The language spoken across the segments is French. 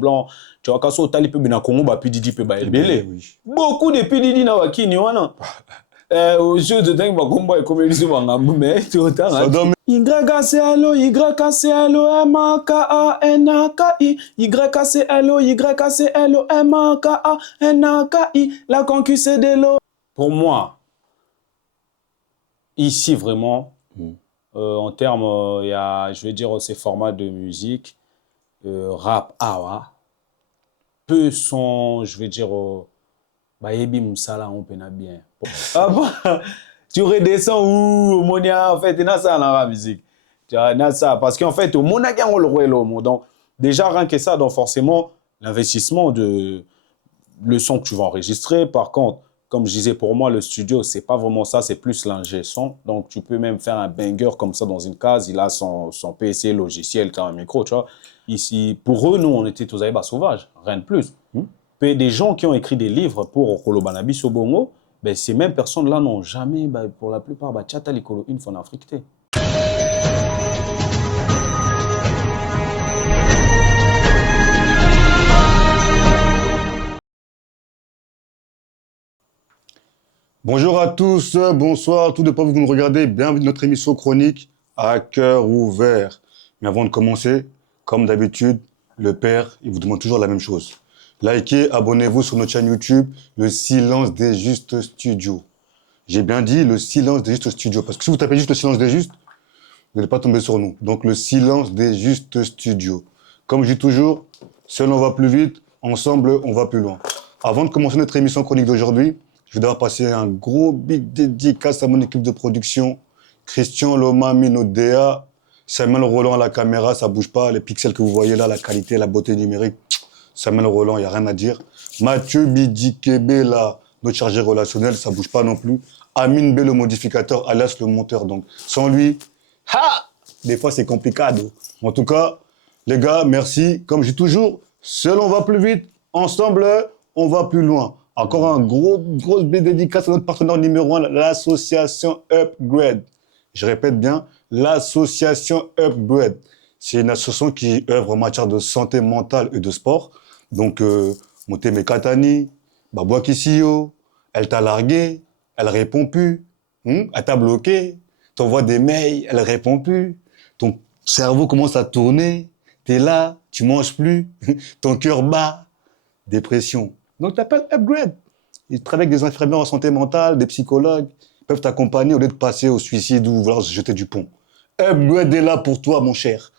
blanc. Tu vois, quand on tali peu bina Congo, bah PDD peut bah belé. Beaucoup de PDD na wakini wana. Au jeu de dingue, bah combat et comme ils sont en mais tout autant. YCLO, YCLO, MAKANAKI, YCLO, YCLO, MAKANAKI, la conquête de l'eau. Pour moi, ici vraiment, en termes, il y a, je vais dire, ces formats de musique, rap, awa, peu sont, je vais dire, bah, Ebi Moussala, on peut bien. Ah bon, tu redescends où, Monia, en fait, il y a ça dans la musique. Tu vois, ça, parce qu'en fait, au Monia, on le roi, donc, déjà, rien que ça, donc forcément, l'investissement de le son que tu vas enregistrer, par contre, comme je disais, pour moi, le studio, c'est pas vraiment ça, c'est plus l'ingé son. Donc, tu peux même faire un banger comme ça dans une case. Il a son PC logiciel, quand un micro, tu vois. Ici, pour eux, nous, on était tous à sauvages, rien de plus. Puis des gens qui ont écrit des livres pour Kolobanabi Sobongo, ben, ces mêmes personnes-là n'ont jamais, ben, pour la plupart, tchata likolo une fois en Afrique. Bonjour à tous, bonsoir, tout dépend où vous nous regardez. Bienvenue dans notre émission chronique à cœur ouvert. Mais avant de commencer, comme d'habitude, le père, il vous demande toujours la même chose. Likez, abonnez-vous sur notre chaîne YouTube, Le Silence des Justes Studios. J'ai bien dit Le Silence des Justes Studios, parce que si vous tapez juste Le Silence des Justes, vous n'allez pas tomber sur nous. Donc Le Silence des Justes Studios. Comme je dis toujours, seul on va plus vite, ensemble on va plus loin. Avant de commencer notre émission chronique d'aujourd'hui, je vais devoir passer un gros big dédicace à mon équipe de production. Christian Loma Minodea, Samuel Roland à la caméra, ça bouge pas. Les pixels que vous voyez là, la qualité, la beauté numérique. Samuel Roland, il n'y a rien à dire. Mathieu Bidikebe, là, notre chargé relationnel, ça bouge pas non plus. Amine B, le modificateur, alias le monteur. Donc, sans lui, des fois c'est compliqué. En tout cas, les gars, merci. Comme je dis toujours, seul on va plus vite, ensemble on va plus loin. Encore un grosse dédicace à notre partenaire numéro 1, l'association Upgrade. Je répète bien, l'association Upgrade. C'est une association qui œuvre en matière de santé mentale et de sport. Donc, Moteme Katani, Babouak Kissio, elle t'a largué, elle répond plus, elle t'a bloqué, t'envoies des mails, elle répond plus, ton cerveau commence à tourner, t'es là, tu manges plus, ton cœur bat, dépression. Donc, t'appelles Upgrade. Ils travaillent avec des infirmières en santé mentale, des psychologues. Ils peuvent t'accompagner au lieu de passer au suicide ou vouloir se jeter du pont. Upgrade est là pour toi, mon cher.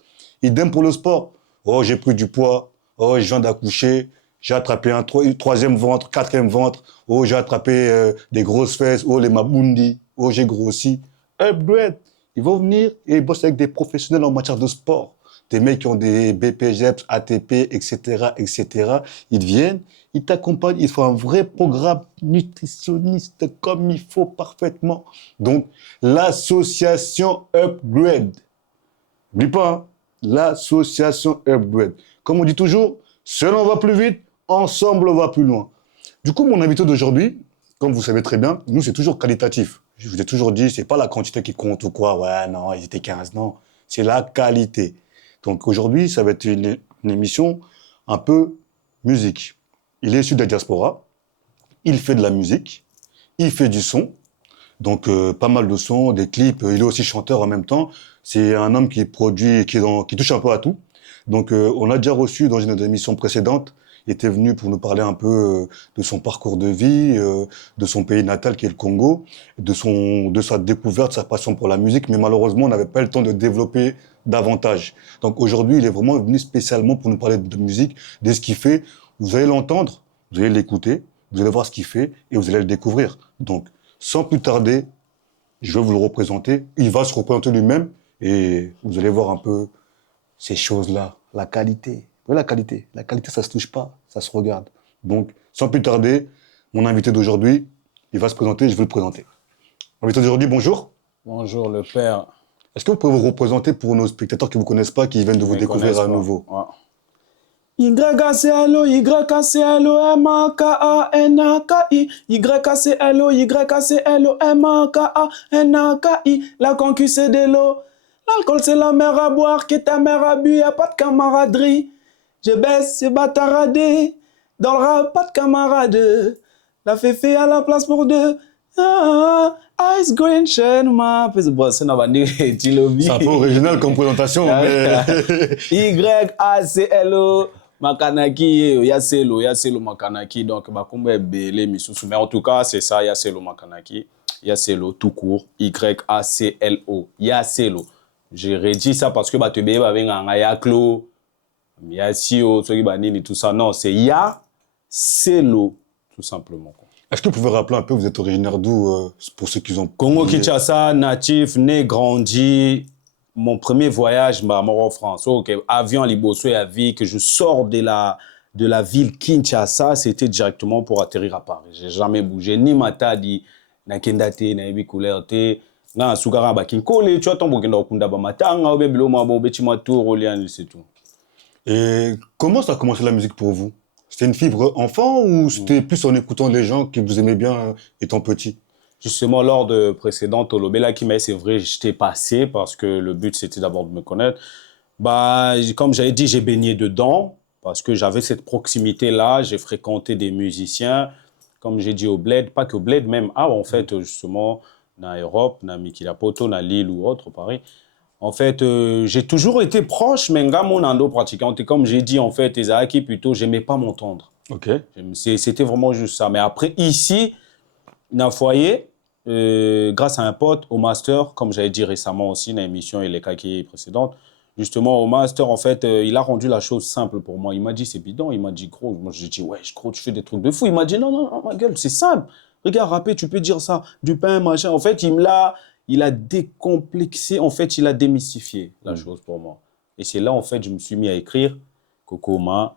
Idem pour le sport. Oh, j'ai pris du poids. Oh, je viens d'accoucher. J'ai attrapé un troisième ventre, quatrième ventre. Oh, j'ai attrapé des grosses fesses. Oh, les mabundi. Oh, j'ai grossi. Upgrade. Ils vont venir et ils bossent avec des professionnels en matière de sport. Des mecs qui ont des BPGEPS, ATP, etc., etc. Ils viennent, ils t'accompagnent, ils font un vrai programme nutritionniste comme il faut parfaitement. Donc, l'association Upgrade. N'oublie pas, hein, l'association Upgrade. Comme on dit toujours, seul on va plus vite, ensemble on va plus loin. Du coup, mon invité d'aujourd'hui, comme vous savez très bien, nous c'est toujours qualitatif. Je vous ai toujours dit, c'est pas la quantité qui compte ou quoi. Ouais, non, ils étaient 15, non. C'est la qualité. Donc aujourd'hui, ça va être une émission un peu musique. Il est issu de la diaspora, il fait de la musique, il fait du son, donc pas mal de sons, des clips, il est aussi chanteur en même temps. C'est un homme qui produit, qui touche un peu à tout. Donc on l'a déjà reçu dans une émission précédente. Il était venu pour nous parler un peu de son parcours de vie, de son pays natal qui est le Congo, de sa découverte, sa passion pour la musique. Mais malheureusement, on n'avait pas le temps de développer davantage. Donc aujourd'hui, il est vraiment venu spécialement pour nous parler de musique, de ce qu'il fait. Vous allez l'entendre, vous allez l'écouter, vous allez voir ce qu'il fait et vous allez le découvrir. Donc, sans plus tarder, je vais vous le représenter. Il va se représenter lui-même et vous allez voir un peu ces choses-là, la qualité. Vous voyez la qualité, ça se touche pas, ça se regarde. Donc, sans plus tarder, mon invité d'aujourd'hui, il va se présenter, je vais le présenter. Invité d'aujourd'hui, bonjour. Bonjour, le père. Est-ce que vous pouvez vous représenter pour nos spectateurs qui ne vous connaissent pas, qui viennent de vous découvrir à nouveau? Ouais. YCLO, YCLO, MAKANAKI, YCLO, YCLO, MAKANAKI, la concu c'est de l'eau. L'alcool c'est la mer à boire, qui est ta mère à bu, y a pas de camaraderie. Je baisse, c'est bataradé. Dans le rap, pas de camarade. La féfé à la place pour deux. Ah, ice green chain, ma. C'est un peu original comme présentation, mais... Y-A-C-L-O. Makanaki, Yaselo Makanaki. Donc, Bakumba Bele Misusu. Mais en tout cas, c'est ça, Yaselo Makanaki. Yaselo, tout court. Y-A-C-L-O. Yaselo. J'ai redit ça parce que Batebe va venir en Ayaklo. Yasio, tout ça. Non, c'est Yaselo, tout simplement. Est-ce que vous pouvez rappeler un peu, vous êtes originaire d'où, pour ceux qui ont... Congo-Kinshasa, natif, né, grandi. Mon premier voyage, en France. Ok, avion à Liboso et à vie, que je sors de la ville Kinshasa, c'était directement pour atterrir à Paris. J'ai jamais bougé. Ni matadi, na kendate, na ebi coulerte, na sugara ba kinkole, tu vois, ton bokenda okunda ba matanga, obe biloma, bo beti matour, olian, c'est tout. Et comment ça a commencé la musique pour vous? C'était une fibre enfant ou c'était plus en écoutant les gens que vous aimez bien étant petit? Justement, lors de précédentes Olobela qui m'a, c'est vrai, j'étais passé parce que le but c'était d'abord de me connaître. Bah, comme j'avais dit, j'ai baigné dedans parce que j'avais cette proximité-là. J'ai fréquenté des musiciens, comme j'ai dit au Bled, pas que au Bled, même en fait, justement, dans l'Europe, dans Mikilapoto, dans Lille ou autre, Paris. En fait, j'ai toujours été proche, mais mon ando pratiquant. Et comme j'ai dit, en fait, Ezaki, plutôt, j'aimais pas m'entendre. Ok. C'était vraiment juste ça. Mais après, ici, dans le foyer, grâce à un pote au master, comme j'avais dit récemment aussi dans l'émission et les kaki précédentes, justement au master, en fait, il a rendu la chose simple pour moi. Il m'a dit, c'est bidon. Il m'a dit, gros. Moi, j'ai dit, ouais, gros, tu fais des trucs de fou. Il m'a dit, non, non, ma gueule, c'est simple. Regarde, rapper, tu peux dire ça, du pain, machin. En fait, il a décomplexé, en fait, il a démystifié la chose pour moi. Et c'est là, en fait, je me suis mis à écrire Kokoma,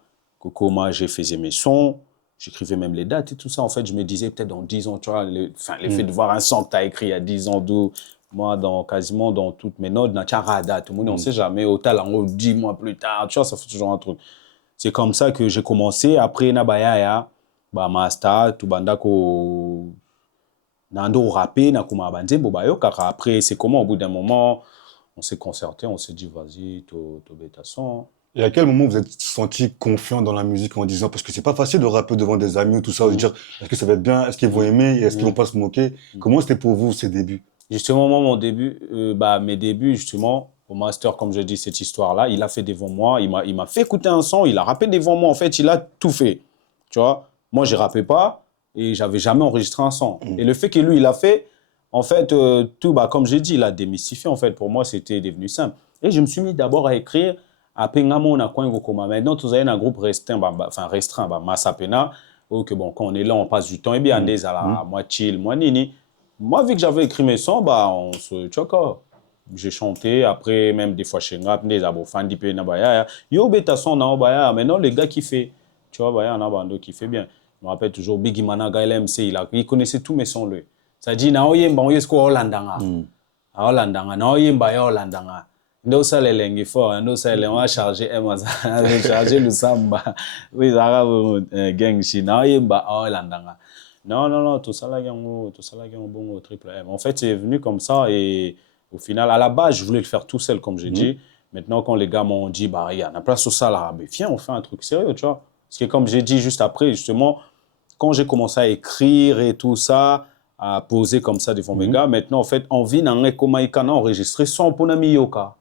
j'ai fait mes sons. J'écrivais même les dates et tout ça. En fait, je me disais peut-être dans 10 ans, tu vois, l'effet de voir un son que tu as écrit il y a 10 ans, d'où moi, quasiment dans toutes mes notes, dans Tcharada, tout le monde, on ne sait jamais, au talent, 10 mois plus tard, tu vois, ça fait toujours un truc. C'est comme ça que j'ai commencé. Après, Nabaya, Master, Tubandako, Nando rappé, Nakuma Banze, Bobayo, car après, c'est comment, au bout d'un moment, on s'est concerté, on s'est dit, vas-y, tu bêta son. Et à quel moment vous êtes senti confiant dans la musique en disant, parce que c'est pas facile de rapper devant des amis ou tout ça, de dire, est-ce que ça va être bien, est-ce qu'ils vont aimer, et est-ce qu'ils vont pas se moquer? Comment c'était pour vous, ces débuts? Justement, moi, mon début, mes débuts, justement, au master, comme je dis, cette histoire-là, il a fait devant moi, il m'a fait écouter un son, il a rappé devant moi, en fait, il a tout fait, tu vois. Moi, je rappais pas et j'avais jamais enregistré un son. Et le fait que lui, il a fait, en fait, tout, comme j'ai dit, il a démystifié, en fait, pour moi, c'était devenu simple. Et je me suis mis d'abord à écrire, après, maintenant, tous avez un groupe restreint, Massapena, que bon, quand on est là, on passe du temps, et bien, moi, chill, moi, nini. Moi, vu que j'avais écrit mes sons, on se tchoka. J'ai chanté, après, même des fois chez Rap, des abofans, des pays, yo, bêta son, maintenant, les gars qui fait, tu vois, il y a un bando qui fait bien. Je me rappelle toujours, Biggie Managa, LMC, il connaissait tous mes sons, lui. Ça dit, na oyemba, on yesko Hollandanga. Hollandanga, na oyemba, ya Hollandanga. Ndo ça les lengi fort, ndo ça les on a chargé chargé le samba. Oui, ça va gang china oyemba Hollandanga. Non, tout ça là, bon triple M. En fait, c'est venu comme ça et au final, à la base, je voulais le faire tout seul, comme j'ai dit. Maintenant, quand les gars m'ont dit, il y a un place au ça là, viens, on fait un truc sérieux, tu vois. Parce que comme j'ai dit juste après, justement, quand j'ai commencé à écrire et tout ça, à poser comme ça devant mes gars, maintenant, en fait, envie d'un ekomaïka, enregistré sans ponami yoka.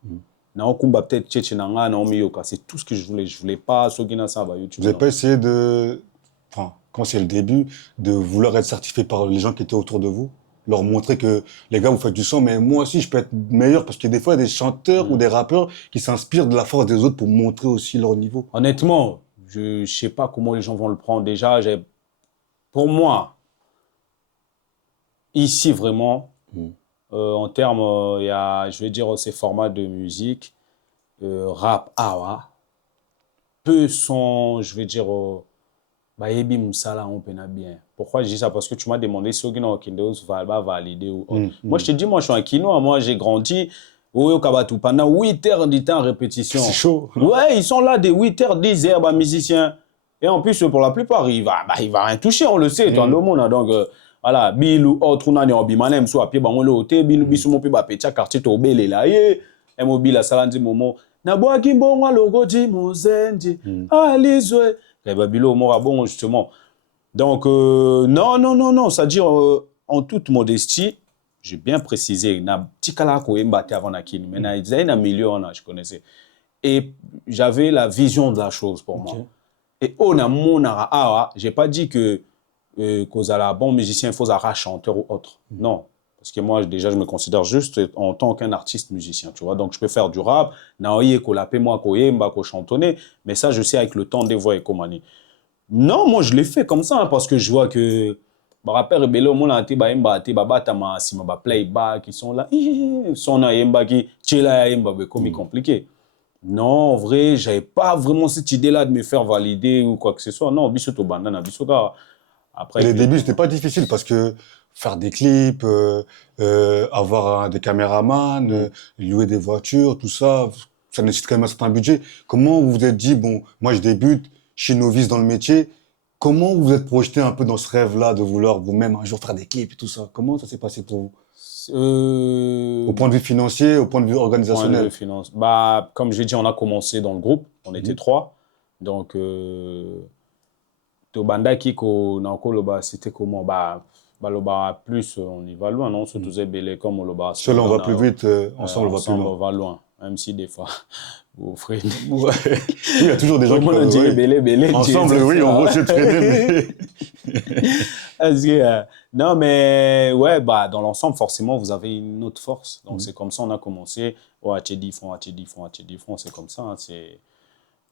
Peut-être tchétchénanga, non miyoka. C'est tout ce que je voulais. Je voulais pas Sogina Saba YouTube. Vous n'avez pas essayé de, enfin, quand c'est le début, de vouloir être certifié par les gens qui étaient autour de vous, leur montrer que les gars, vous faites du son, mais moi aussi, je peux être meilleur parce que des fois, il y a des chanteurs ou des rappeurs qui s'inspirent de la force des autres pour montrer aussi leur niveau. Honnêtement, je sais pas comment les gens vont le prendre. Déjà, pour moi, ici vraiment, en termes, il y a, je vais dire, ces formats de musique, rap, awa, peu sont, je vais dire, Bayebi Moussala, on peut bien. Pourquoi je dis ça? Parce que tu m'as demandé si Ogino Kindos va valider ou autre. Moi, je te dis, moi, je suis un Kinois. Moi, j'ai grandi au Kabatou pendant 8 heures de temps en répétition. C'est chaud. Ouais, ils sont là des 8 heures, 10 heures, musiciens. Et en plus, pour la plupart, il va rien toucher, on le sait, dans le monde. Donc, voilà, Bill ou autre, on a un bimanem, soit pied, on l'a ôté, Bill, Bissou, mon pied, pétia, quartier, tobé, les là, et mobile, à Salandi, Momo. Nabwaki mbongo logoti mozenji. Alizwe. Et Babilo Morabon, justement. Donc, non. C'est-à-dire, en toute modestie, j'ai bien précisé, na petit kalako embate avant nakini, mais na ils un milieu, je connaissais. Et j'avais la vision de la chose pour moi. Et on a mon ara, j'ai pas dit que Kozala bon musicien, il faut un chanteur ou autre. Non. Parce que moi, déjà, je me considère juste en tant qu'un artiste musicien, tu vois. Donc, je peux faire du rap, naoye, kolapé, moi, koyemba, ko chantonner, mais ça, je sais avec le temps des voix et komani. Non, moi, je l'ai fait comme ça, hein, parce que je vois que rappeur rebelle au monde a été baba tama sima ba playback qui sont là, ils sont là yemba qui tchela yemba comme compliqué. Non, en vrai, j'avais pas vraiment cette idée-là de me faire valider ou quoi que ce soit. Non, bisoto bandana, bisoto. Après, Et les débuts, c'était pas difficile parce que faire des clips, avoir des caméramans, louer des voitures, tout ça, ça nécessite quand même un certain budget. Comment vous vous êtes dit, bon, moi je débute, je suis novice dans le métier. Comment vous vous êtes projeté un peu dans ce rêve-là de vouloir vous-même un jour faire des clips et tout ça? Comment ça s'est passé pour vous? Au point de vue financier, au point de vue organisationnel? Finance. Bah, comme j'ai dit, on a commencé dans le groupe, on était 3. Donc, Tobanda Kiko, c'était comment? Bah, plus, on y va loin, non? Surtout Zébélé, comme on le bat. Seul on va plus vite, ensemble on va plus loin. On va loin, même si des fois, vous ferez. Ouais. Il y a toujours des gens qui peuvent dire Bélé, ensemble, oui, on va se traîner. Non, mais ouais, bah, dans l'ensemble, forcément, vous avez une autre force. Donc, c'est comme ça on a commencé. Oh, font, c'est comme ça. Hein, c'est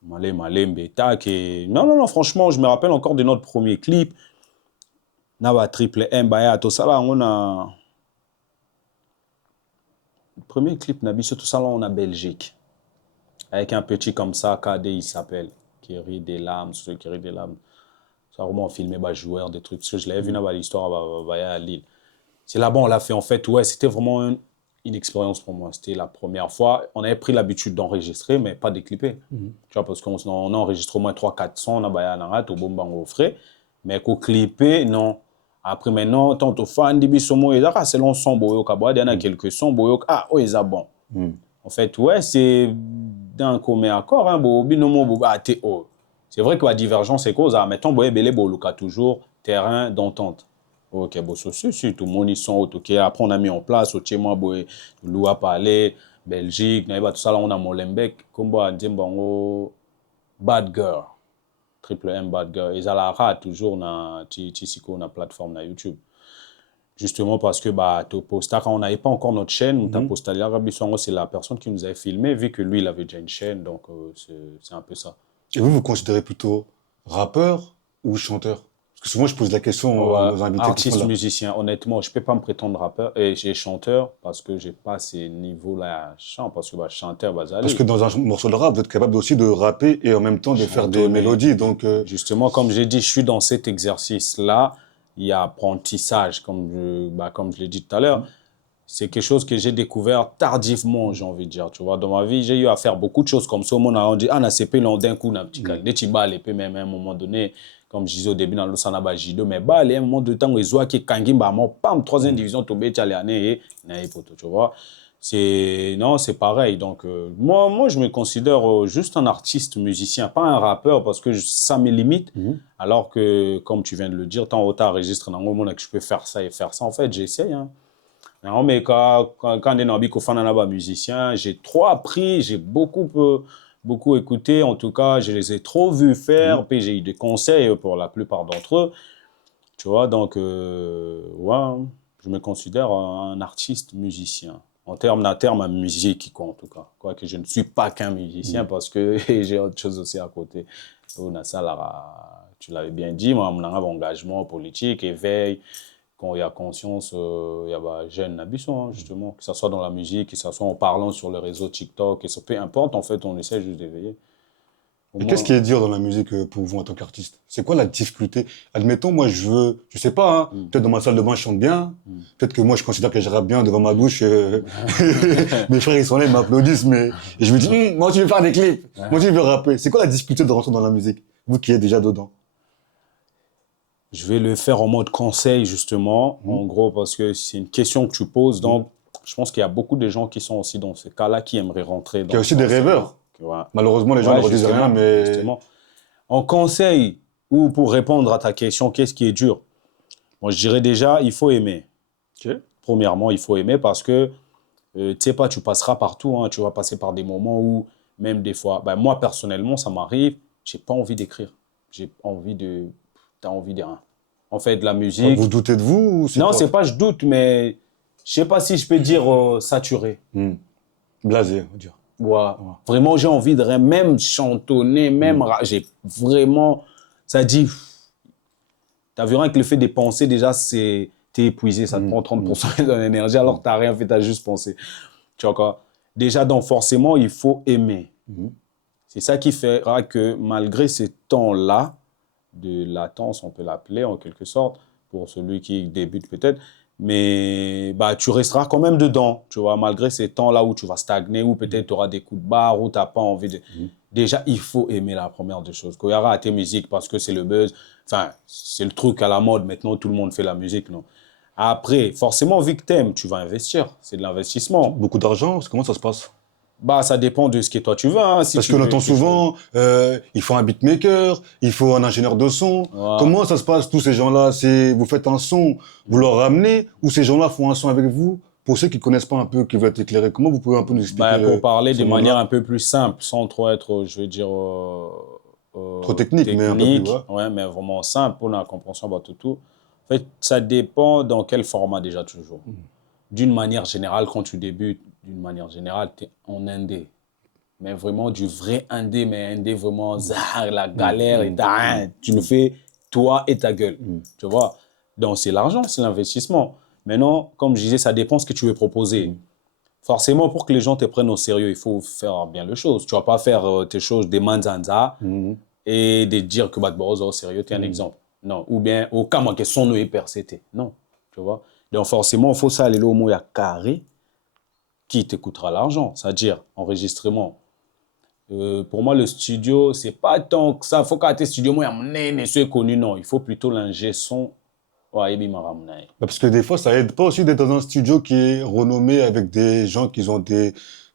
malé, mbétac. Non, franchement, je me rappelle encore de notre premier clip. Naba triple M, baya, tout ça là, on a. Le premier clip, Nabiso, tout ça là, on a Belgique. Avec un petit comme ça, KD, il s'appelle, qui rit des larmes, ceux qui rit des larmes. Ça a vraiment filmé, bah, joueur, des trucs. Parce que je l'avais vu dans l'histoire à Lille. C'est là-bas, on l'a fait. En fait, ouais, c'était vraiment une expérience pour moi. C'était la première fois. On avait pris l'habitude d'enregistrer, mais pas de clipper. Tu vois, parce qu'on a enregistré au moins 300-400, on a bayé au bon au frais. Mais qu'au clipper, non. Après, maintenant, tant au fan, dibisomo, c'est long son, boyo, il y en a quelques sons, boyo, ils ont bon. En fait, ouais, c'est d'un commun accord, hein, c'est vrai que la divergence, c'est cause, mettons, boye, belé, boluka, toujours, terrain d'entente. Ok, bon, c'est tout le monde, ils sont ok. Après, on a mis en place, au Tchéma, boye, Loua Palais, Belgique, tout ça, là, on a Molenbeek, Kombo, Ndjembango, Bad Girl. Triple M Bad Girl. Et ça la toujours na la plateforme na YouTube. Justement parce que bah quand on n'avait pas encore notre chaîne, c'est la personne qui nous avait filmé, vu que lui il avait déjà une chaîne, donc c'est un peu ça. Et vous vous considérez plutôt rappeur ou chanteur? Parce que souvent je pose la question aux invités. Artiste, musicien, honnêtement, je ne peux pas me prétendre rappeur et j'ai chanteur parce que je n'ai pas ces niveaux-là à chant, parce que bah, chanteur, bah, parce que dans un morceau de rap, vous êtes capable aussi de rapper et en même temps de faire des mélodies. Donc, justement, comme j'ai dit, je suis dans cet exercice-là. Il y a apprentissage, comme je l'ai dit tout à l'heure. C'est quelque chose que j'ai découvert tardivement, j'ai envie de dire. Tu vois, dans ma vie, j'ai eu à faire beaucoup de choses comme ça. On dit, on a CP d'un coup, d'un petit calme. Des petits balles, et même à un moment donné, comme je disais au début dans le Sanaba Jido, mais bah, à un moment de temps, ils ont qui kangim, bah, mon pam, troisième division, tombé, tu vois. Non, c'est pareil. Donc, moi, je me considère juste un artiste musicien, pas un rappeur, parce que ça me limite. Alors que, comme tu viens de le dire, tant autant enregistre dans le monde que je peux faire ça et faire ça. En fait, j'essaye. Hein. Non, mais quand on est musicien, j'ai trop appris, j'ai beaucoup écouté. En tout cas, je les ai trop vus faire. Puis j'ai eu des conseils pour la plupart d'entre eux. Tu vois, donc, ouais, je me considère un artiste musicien. En termes à musique, quoi, en tout cas. Quoique je ne suis pas qu'un musicien parce que j'ai autre chose aussi à côté. Tu l'avais bien dit, moi, mon engagement politique, éveil. Quand il y a conscience, il y a jeune Nabisson, justement, que ce soit dans la musique, que ce soit en parlant sur le réseau TikTok, et ça, peu importe, en fait, on essaie juste d'éveiller. Et qu'est-ce qui est dur dans la musique pour vous en tant qu'artiste? C'est quoi la difficulté? Admettons, moi, je sais pas, hein, peut-être dans ma salle de bain, je chante bien, peut-être que moi, je considère que je rappe bien devant ma douche, mes frères, ils sont là, ils m'applaudissent, mais et je me dis, moi, tu veux faire des clips, moi, tu veux rapper. C'est quoi la difficulté de rentrer dans la musique, vous qui êtes déjà dedans? Je vais le faire en mode conseil, justement, en gros, parce que c'est une question que tu poses. Donc, je pense qu'il y a beaucoup de gens qui sont aussi dans ce cas-là, qui aimeraient rentrer. Il y a aussi des rêveurs. Tu vois. Malheureusement, les gens ne redisent rien, mais... Justement. En conseil, ou pour répondre à ta question, qu'est-ce qui est dur? Moi, je dirais déjà, il faut aimer. Ok. Premièrement, il faut aimer parce que, tu sais pas, tu passeras partout, hein, tu vas passer par des moments où, même des fois, ben, moi, personnellement, ça m'arrive, j'ai pas envie d'écrire. J'ai envie de... T'as envie de rien. En fait, de la Vous musique... doutez de vous ou c'est Non, quoi? c'est pas je doute, mais je sais pas si je peux dire saturé. Blasé, on va dire. Ouais. Vraiment, j'ai envie de rien, même chantonner, même... J'ai vraiment... Ça dit... T'as vu rien que le fait de penser, déjà, c'est... T'es épuisé, ça te prend 30% de ton énergie, alors que t'as rien fait, t'as juste pensé. Tu vois quoi? Déjà, donc forcément, il faut aimer. C'est ça qui fera que malgré ces temps-là, de latence, on peut l'appeler en quelque sorte, pour celui qui débute peut-être, mais bah, tu resteras quand même dedans, tu vois, malgré ces temps-là où tu vas stagner, ou peut-être tu auras des coups de barre, où tu n'as pas envie de... Déjà, il faut aimer la première des choses. Quand il y aura tes musiques parce que c'est le buzz, enfin, c'est le truc à la mode, maintenant tout le monde fait la musique, non? Après, forcément, vu que t'aimes, tu vas investir, c'est de l'investissement. Beaucoup d'argent, comment ça se passe? Bah, ça dépend de ce que toi tu veux, hein, si Parce tu qu'on veux entend quelque chose. souvent, il faut un beatmaker, il faut un ingénieur de son. Ouais. Comment ça se passe, tous ces gens-là? Vous faites un son, vous leur ramenez, ou ces gens-là font un son avec vous? Pour ceux qui ne connaissent pas un peu, qui veulent être éclairés, comment vous pouvez un peu nous expliquer Bah, pour parler ce de manière monde-là? un peu plus simple, sans trop être, je vais dire, Trop technique, mais un peu plus, ouais. ouais, mais vraiment simple pour la compréhension de tout. En fait, ça dépend dans quel format déjà toujours. D'une manière générale, quand tu débutes, d'une manière générale, tu es en indé. Mais vraiment du vrai indé, mais indé vraiment, la galère et tu le fais toi et ta gueule. Tu vois? Donc, c'est l'argent, c'est l'investissement. Maintenant, comme je disais, ça dépend de ce que tu veux proposer. Forcément, pour que les gens te prennent au sérieux, il faut faire bien les choses. Tu vas pas faire tes choses des manzanza et de dire que bah, au sérieux, tu es un exemple. Non. Ou bien, au cas où son nom est percété. Non. Tu vois? Donc, forcément, il faut ça aller là au mot carré qui t'écoutera l'argent. C'est-à-dire, enregistrement. Pour moi, le studio, c'est pas tant que ça. Il faut qu'à tes studios, moi, il y a ceux connus, non. Il faut plutôt l'ingé son. Ouais, Parce que des fois, ça aide pas aussi d'être dans un studio qui est renommé avec des gens qui ont des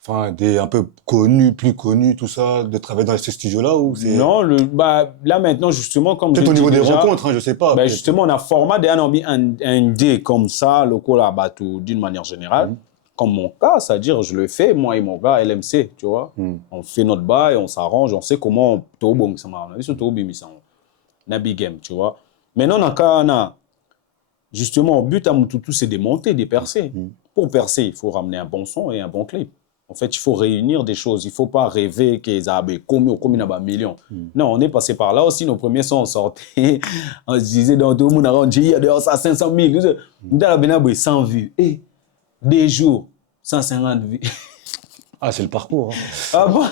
un peu connus, plus connus, tout ça, de travailler dans ces studios-là ou c'est non, bah, là maintenant, justement, comme je peut-être au dis niveau des déjà, rencontres, hein, je sais pas. bah, justement, on a format un dé comme ça, le à bateau, d'une manière générale. Comme mon cas, c'est-à-dire, je le fais, moi et mon gars, LMC, tu vois. On fait notre bail, on s'arrange, on sait comment on a surtout big game, tu vois. Maintenant, on a justement, le but à Moutoutou, c'est de monter, de percer. Pour percer, il faut ramener un bon son et un bon clip. En fait, il faut réunir des choses. Il ne faut pas rêver qu'ils aient commis un million. Non, on est passé par là aussi. Nos premiers sons sortaient. On se disait dans tout le monde, on dit, il y a dehors ça 500 000. Dans la Bénaboué, 100 vues. Et des jours, 150 vues. Ah, c'est le parcours. Hein. Ah bon?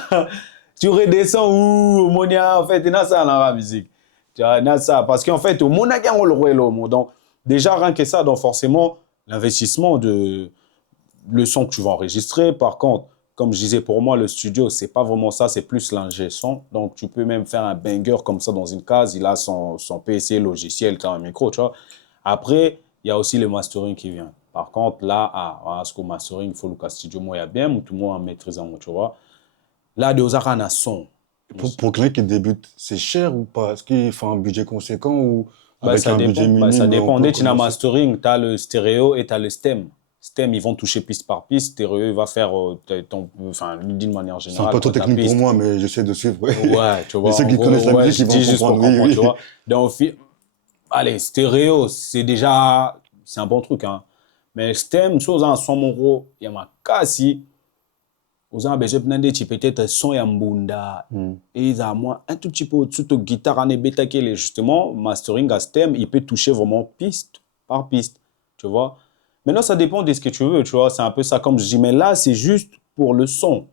Tu redescends où, Monia, en fait, il y a ça dans la musique. Tu vois, il y a ça. Parce qu'en fait, au monde, il y a le roi l'homme. Donc, déjà, rien que ça, donc forcément, l'investissement de le son que tu vas enregistrer. Par contre, comme je disais, pour moi, le studio, c'est pas vraiment ça, c'est plus l'ingé son. Donc, tu peux même faire un banger comme ça dans une case. Il a son PC, logiciel, tu as un micro, tu vois. Après, il y a aussi le mastering qui vient. Par contre, là, parce qu'au mastering, il faut le studio, moi, il y a bien, ou tout le monde en maîtrise, tu vois. Là, de Osaka, on a son. Pour quelqu'un qui débute, c'est cher ou pas? Est-ce qu'il faut un budget conséquent ou Bah, avec ça un dépend. budget Bah, ça minime, on dépend. peut Dès que tu as commencer? mastering, tu as le stéréo et tu as le stem. Stem, ils vont toucher piste par piste. Stéréo, il va faire enfin, d'une manière C'est un générale. peu trop Quand ta technique pour piste. moi, mais j'essaie de suivre. Ouais, Ouais, tu vois. ceux En qui connaissent la gros, ouais, musique, je ils vont dis juste pour comprendre. Oui, comprendre, tu oui. vois. Donc, allez, stéréo, c'est déjà, c'est un bon truc, hein. Mais stem, chose en son gros, il y a ma casse. Aux gens besoin de peut-être son et mbunda et ils ont moins un tout petit peu au-dessus de guitare en bêta qui est justement mastering à stem, il peut toucher vraiment piste par piste, tu vois. Maintenant ça dépend de ce que tu veux, tu vois, c'est un peu ça comme je dis, mais là c'est juste pour le son,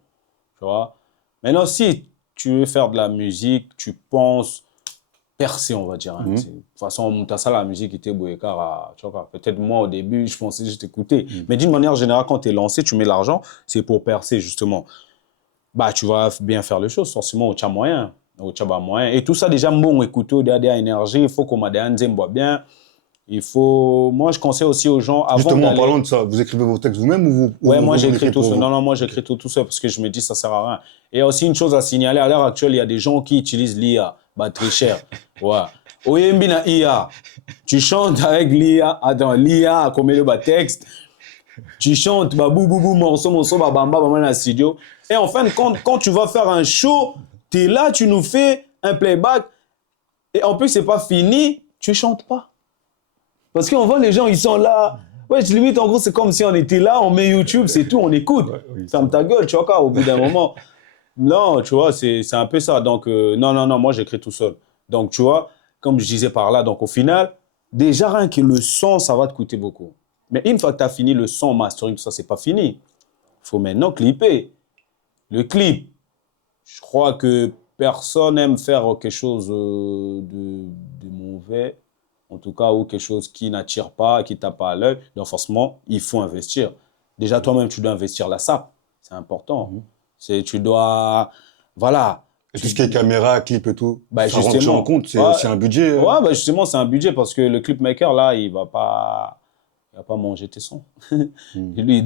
tu vois. Maintenant si tu veux faire de la musique, tu penses percé, on va dire, hein. De toute façon, on monte à ça, la musique était Bouékara, tu vois. Peut-être moi, au début, je pensais juste écouter. Mais d'une manière générale, quand tu es lancé, tu mets l'argent, c'est pour percer, justement. Bah, tu vas bien faire les choses, forcément, au tcha moyen. Au tcha moyen. Et tout ça, déjà, bon, écouter, au derrière énergie, il faut qu'on m'a dit, boit bien. Il faut... Moi, je conseille aussi aux gens, avant Justement, en d'aller... parlant de ça, vous écrivez vos textes vous-même ou vous Ouais, ou moi, vous j'écris l'écrivez tout pour seul. vous? Non, non, moi, j'écris tout seul parce que je me dis, ça sert à rien. Et il y a aussi une chose à signaler. À l'heure actuelle, il y a des gens qui utilisent l'IA. Bah, très cher. Ouais. Oyembi na IA. Tu chantes avec l'IA. Attends, l'IA a commis le texte. Tu chantes, bah, bou, bou, bou, morceau, bah, bamba, bamba, dans le studio. Et en fin de compte, quand tu vas faire un show, tu es là, tu nous fais un playback. Et en plus, c'est pas fini, tu chantes pas. Parce qu'on voit les gens, ils sont là. Ouais, limite, en gros, c'est comme si on était là, on met YouTube, c'est tout, on écoute. Ouais, oui, Ferme ta gueule, tu vois, quoi, au bout d'un moment. Non, tu vois, c'est un peu ça. Donc, non, non, non, moi, j'écris tout seul. Donc, tu vois, comme je disais par là, donc au final, déjà, rien que le son, ça va te coûter beaucoup. Mais une fois que tu as fini le son, mastering, tout ça, c'est pas fini. Il faut maintenant clipper. Le clip, je crois que personne n'aime faire quelque chose de mauvais, en tout cas, ou quelque chose qui n'attire pas, qui tape pas à l'œil. Donc, forcément, il faut investir. Déjà, toi-même, tu dois investir la sape. C'est important. Tu dois. Voilà. Et tout ce qui est caméra, clip et tout, Bah, ça rentre en justement. compte, c'est Ouais, aussi un budget. ouais, bah, justement, c'est un budget parce que le clipmaker, là, il va pas manger tes sons. Et lui,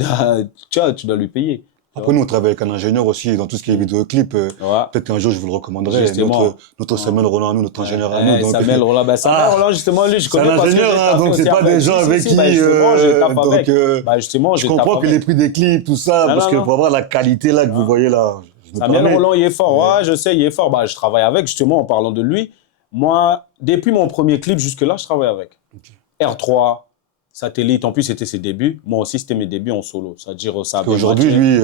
tu dois lui payer. Après, nous, on travaille avec un ingénieur aussi dans tout ce qui est vidéoclip. Ouais. Peut-être qu'un jour, je vous le recommanderai. Justement. Notre Samuel Roland à nous, notre ingénieur à nous. Donc... Samuel Roland, bah, Samuel Roland, justement, lui, je c'est connais un parce que ingénieur, j'ai hein, taffé donc aussi c'est pas avec. des gens avec qui. Bah, justement, je tape donc, avec. Bah, justement, je comprends que les prix des clips, tout ça, Non, parce non, que non. pour avoir la qualité là que vous voyez là, je me Samuel permets. Roland, il est fort. Ouais, je sais, il est fort. Bah, je travaille avec, justement, en parlant de lui. Moi, depuis mon premier clip jusque-là, je travaille avec. R3, Satellite, en plus, c'était ses débuts. Moi aussi, c'était mes débuts en solo. C'est-à-dire, ça a bien Aujourd'hui, matché. lui,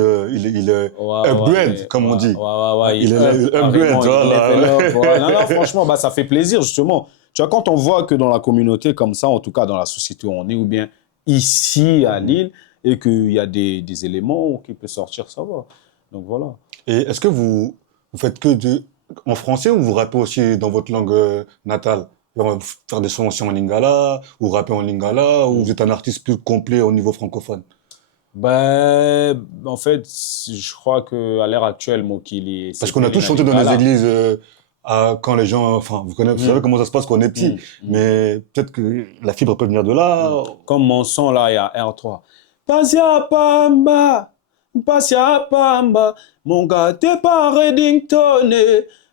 il est upgrade, comme on dit. Ouais, Il est upgrade, carrément, il voilà. level up. Ouais. Non, non, franchement, bah, ça fait plaisir, justement. Tu vois, quand on voit que dans la communauté comme ça, en tout cas dans la société où on est, ou bien ici à Lille, et qu'il y a des éléments qui peuvent sortir, ça va. Donc voilà. Et est-ce que vous faites en français ou vous rappez aussi dans votre langue natale? Genre, faire des sons aussi en lingala, ou rapper en lingala, ou vous êtes un artiste plus complet au niveau francophone? Ben, en fait, je crois qu'à l'heure actuelle, Mokili, Parce qu'on a tous chanté dans les églises quand les gens, enfin, vous savez comment ça se passe quand on est petit, mais peut-être que la fibre peut venir de là. Comme mon son là, il y a R3. Pasia Pamba, mon gars, t'es pas Reddington,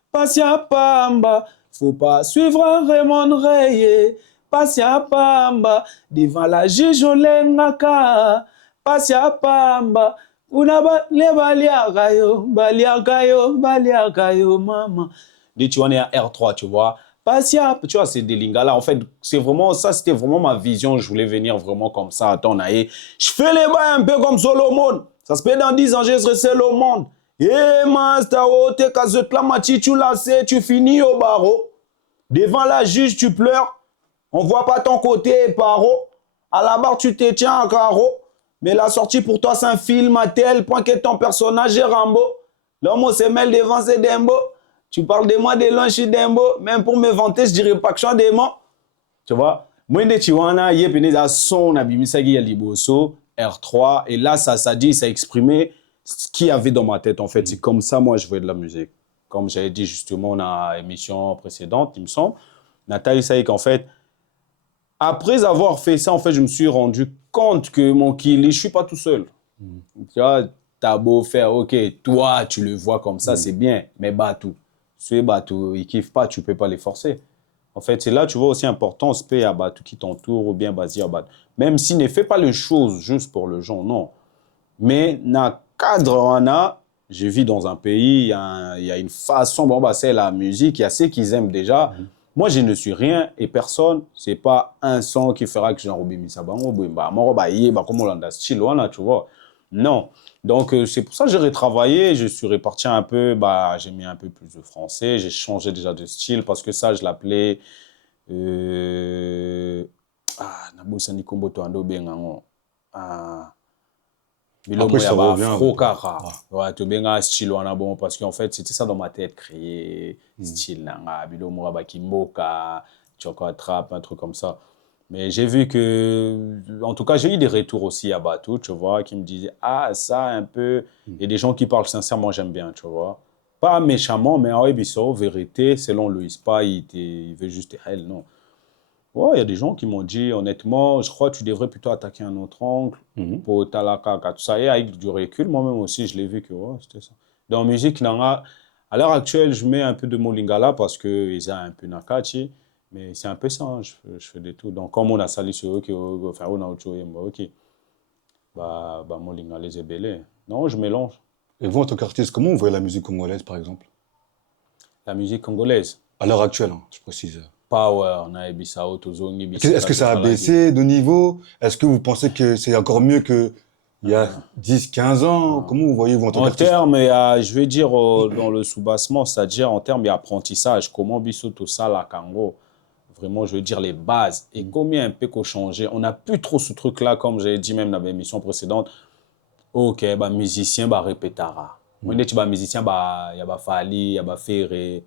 Pasia Pamba, faut pas suivre un Raymond Reye, Pasia Pamba, devant la juge Olengaka, Pasia Pamba, unaba le baliagayo, maman. Dis, tu en es à R3, tu vois. Pasia, tu vois, c'est des lingala. En fait, c'est vraiment ça, c'était vraiment ma vision. Je voulais venir vraiment comme ça à ton aïe. Je fais les bails un peu comme Solomon. Ça se fait dans 10 ans, je serai seul au monde. Eh, master, t'es casette la mati, tu la sais, tu finis au barreau. Devant la juge, tu pleures. On voit pas ton côté, paro. À la barre, tu te tiens en carreau. Mais la sortie pour toi, c'est un film à tel point que ton personnage est Rambo. L'homme se mêle devant ses Dembo. Tu parles de moi de loin, je suis Dembo. Même pour me vanter, je dirais pas que je suis un démon. Tu vois? Moi, je wana yepene za son abimisagi ya liboso R3 et là ça dit, ça exprimait ce qu'il y avait dans ma tête en fait. C'est comme ça moi je voyais de la musique. Comme j'avais dit justement dans l'émission précédente, il me semble, Nathalie Saïk en fait. Après avoir fait ça, en fait, je me suis rendu compte que mon Kili, je suis pas tout seul. Tu vois, t'as beau faire, ok, toi, tu le vois comme ça, c'est bien, mais Batou, c'est Batou, ils kiffent pas, tu peux pas les forcer. En fait, c'est là, tu vois, aussi important, c'est à Batou qui t'entoure ou bien Bazi à Batou. Même s'il ne fait pas les choses juste pour le genre, non. Mais dans le cadre, je vis dans un pays, il y a une façon, bon, bah, c'est la musique, il y a ceux qu'ils aiment déjà. Moi, je ne suis rien et personne. C'est pas un son qui fera que j'en oublie ça. Comme on l'a style, tu vois. Non. Donc, c'est pour ça que j'ai retravaillé. Je suis reparti un peu. Bah, j'ai mis un peu plus de français. J'ai changé déjà de style parce que ça, je l'appelais. Nabosani Komboto Ando Bengango. Après, ça revient. Ouais, tu benga style wana bon parce qu'en fait c'était ça dans ma tête créer style nanga bilomo bakimboka choco trap un truc comme ça. Mais j'ai vu que en tout cas j'ai eu des retours aussi à Batou, tu vois, qui me disaient ah ça un peu et des gens qui parlent sincèrement, j'aime bien, tu vois. Pas méchamment mais ah oui biso vérité selon Louis pas il veut juste elle non. Ouais, il y a des gens qui m'ont dit, honnêtement, je crois que tu devrais plutôt attaquer un autre angle Mhm. pour Talaka, tout ça. Et avec du recul, moi-même aussi, je l'ai vu que ouais, c'était ça. Dans la musique, à l'heure actuelle, je mets un peu de Molingala parce qu'ils ont un peu Nakachi, mais c'est un peu ça, hein, je fais de tout. Donc, comme on a sali sur eux, enfin, on a autre chose, ok, Molingala, les ébélés. Non, je mélange. Et vous, en tant qu'artiste, comment vous voyez la musique congolaise, par exemple? La musique congolaise, À l'heure actuelle, hein, je précise. power, on a Bissau, Tozongi, Est-ce Bissaka, que tout ça a ça, là, baissé de niveau? Est-ce que vous pensez que c'est encore mieux qu'il y a 10, 15 ans? Comment vous voyez, vous, en tant En qu'artiste? termes, je vais dire dans le soubassement, c'est-à-dire en termes d'apprentissage, comment Bissau tout ça, la Kango, vraiment, je veux dire les bases. Et combien un peu qu'on changé. On n'a plus trop ce truc-là, comme j'ai dit même dans l'émission précédente. Ok, bah, musicien, bah, répétara. On est bah, musicien, bah, y a bah, Fali, y a bah, Ferré,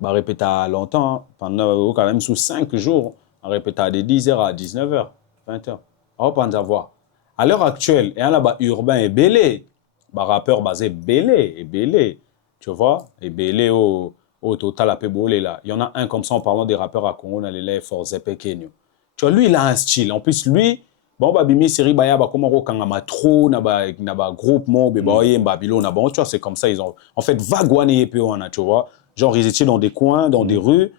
bah, répéta longtemps, hein. Pendant quand même sous 5 jours, on répéta de 10h à 19h, 20h. On va pas voir. À l'heure actuelle, il y en a bah, urbain et belé, bah, rappeur basé belé et belé, tu vois, et belé au total à Pébolé là. Il y en a un comme ça en parlant des rappeurs à Congo, on a les lèvres Zepe Kenyo. Tu vois, lui, il a un style. En plus, lui, bon, bah, bimi, série, bah, ya, bah, comment, quand on a trop, na ba, groupe, mon, bah, Babylone, na, bon, tu vois, c'est comme ça, ils ont, en fait, vaguane et tu vois. Genre, ils étaient dans des coins, dans des rues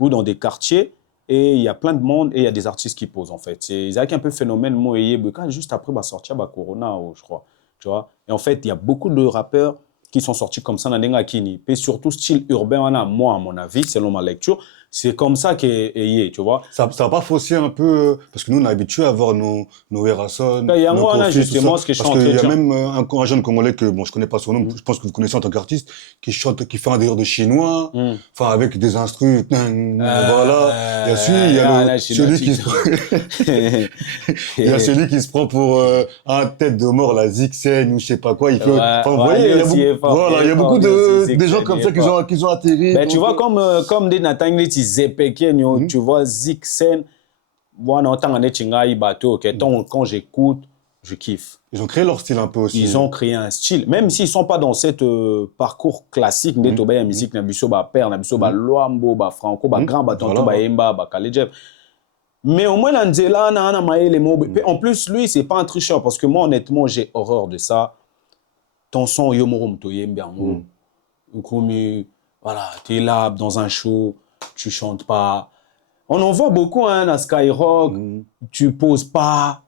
ou dans des quartiers, et il y a plein de monde, et il y a des artistes qui posent, en fait. Ils avaient un peu phénomène, moi, et quand juste après, bah, sortir, bah, Corona, je crois, tu vois. Et en fait, il y a beaucoup de rappeurs qui sont sortis comme ça dans Nenga Kini. Et surtout, style urbain, moi, à mon avis, selon ma lecture, c'est comme ça qu'est, tu vois. Ça va pas fausser un peu, parce que nous, on est habitué à voir nos Erason, Il y a nos moi, Kofi, tout ça. justement, ce que je suis Parce en train qu'il de y a dire. même un jeune Congolais que, bon, je connais pas son nom, je pense que vous connaissez en tant qu'artiste, qui chante, qui fait un délire de chinois, enfin, avec des instrus, voilà. Il y a celui, il y a Là, je suis dans celui qui se TikTok. il y a celui qui se prend pour, un tête de mort, la Zixen, ou je sais pas quoi, il fait, Ouais, enfin, vous ouais, voyez, lui il y a aussi beaucoup, est fort. Il voilà, il y est a fort, beaucoup lui aussi, des gens Zixen, il comme ça est fort. qui ont atterri, Ben, tu donc, vois, comme des Natangli, tu Zepeken, tu vois, Zixen, moi, non, tant que tu bateau, quand j'écoute, je kiffe. ils ont créé leur style un peu aussi. Ils ont créé un style, même s'ils ne sont pas dans cette parcours classique, de la musique, na biso ba père, na biso ba loambo, ba franco, ba grand, ba tonton, ba Voilà. yemba, ba kalejeb. Mais au moins, Nzela, na maé les mots. En plus, lui, c'est pas un tricheur, parce que moi, honnêtement, j'ai horreur de ça. Ton son, yomorum, to yembiango. Comme, voilà, tu es là dans un show, tu chantes pas. On en voit beaucoup, hein, à Skyrock, tu poses pas.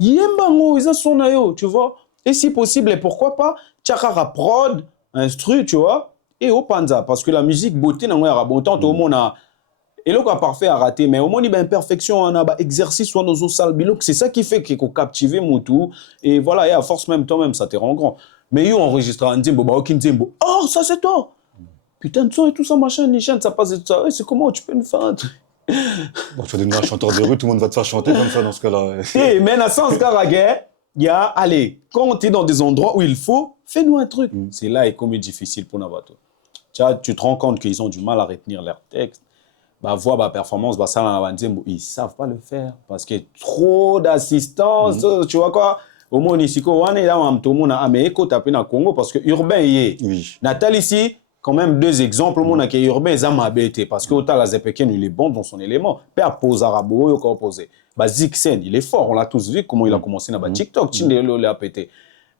Yembango, ils sont là, tu vois. Et si possible, et pourquoi pas, tchakara prod, instru, tu vois, et au panza. Parce que la musique, beauté, n'a pas bon temps, tout le monde a. Et le cas parfait à rater, mais au moins, il y a imperfection, on a exercice, soit nos salles, c'est ça qui fait qu'il faut captiver Moutou. Et voilà, et à force même, toi-même, ça te rend grand. Mais yo, enregistre un Nzimbo, bah, aucun Nzimbo. Oh, ça, c'est toi! Putain de son et tout ça, machin, Nishan, ça passe et tout ça. Ouais, c'est comment tu peux nous faire un truc? Bon, tu vas devenir un chanteur de rue, tout le monde va te faire chanter comme ça dans ce cas-là. Et mais dans sens Karagé, il y a, allez, quand tu es dans des endroits où il faut, fais-nous un truc. C'est là et comme il est difficile pour Navato. Tu te rends compte qu'ils ont du mal à retenir leurs textes. Bah, voir ma performance, bah, ça, ils ne savent pas le faire parce qu'il y a trop d'assistance. Tu vois quoi? Au moins, ici, on est là, tout le monde a écouté taper dans le Congo parce que urbain y est. Oui. Nathalie ici, quand même deux exemples, au monde qui est urbain, ils ont bêté parce que autant la Zepeken, il est bon dans son élément. Père pose arabo, il a posé. Bah, Zixen, il est fort, on l'a tous vu comment il a commencé dans TikTok, il a pété.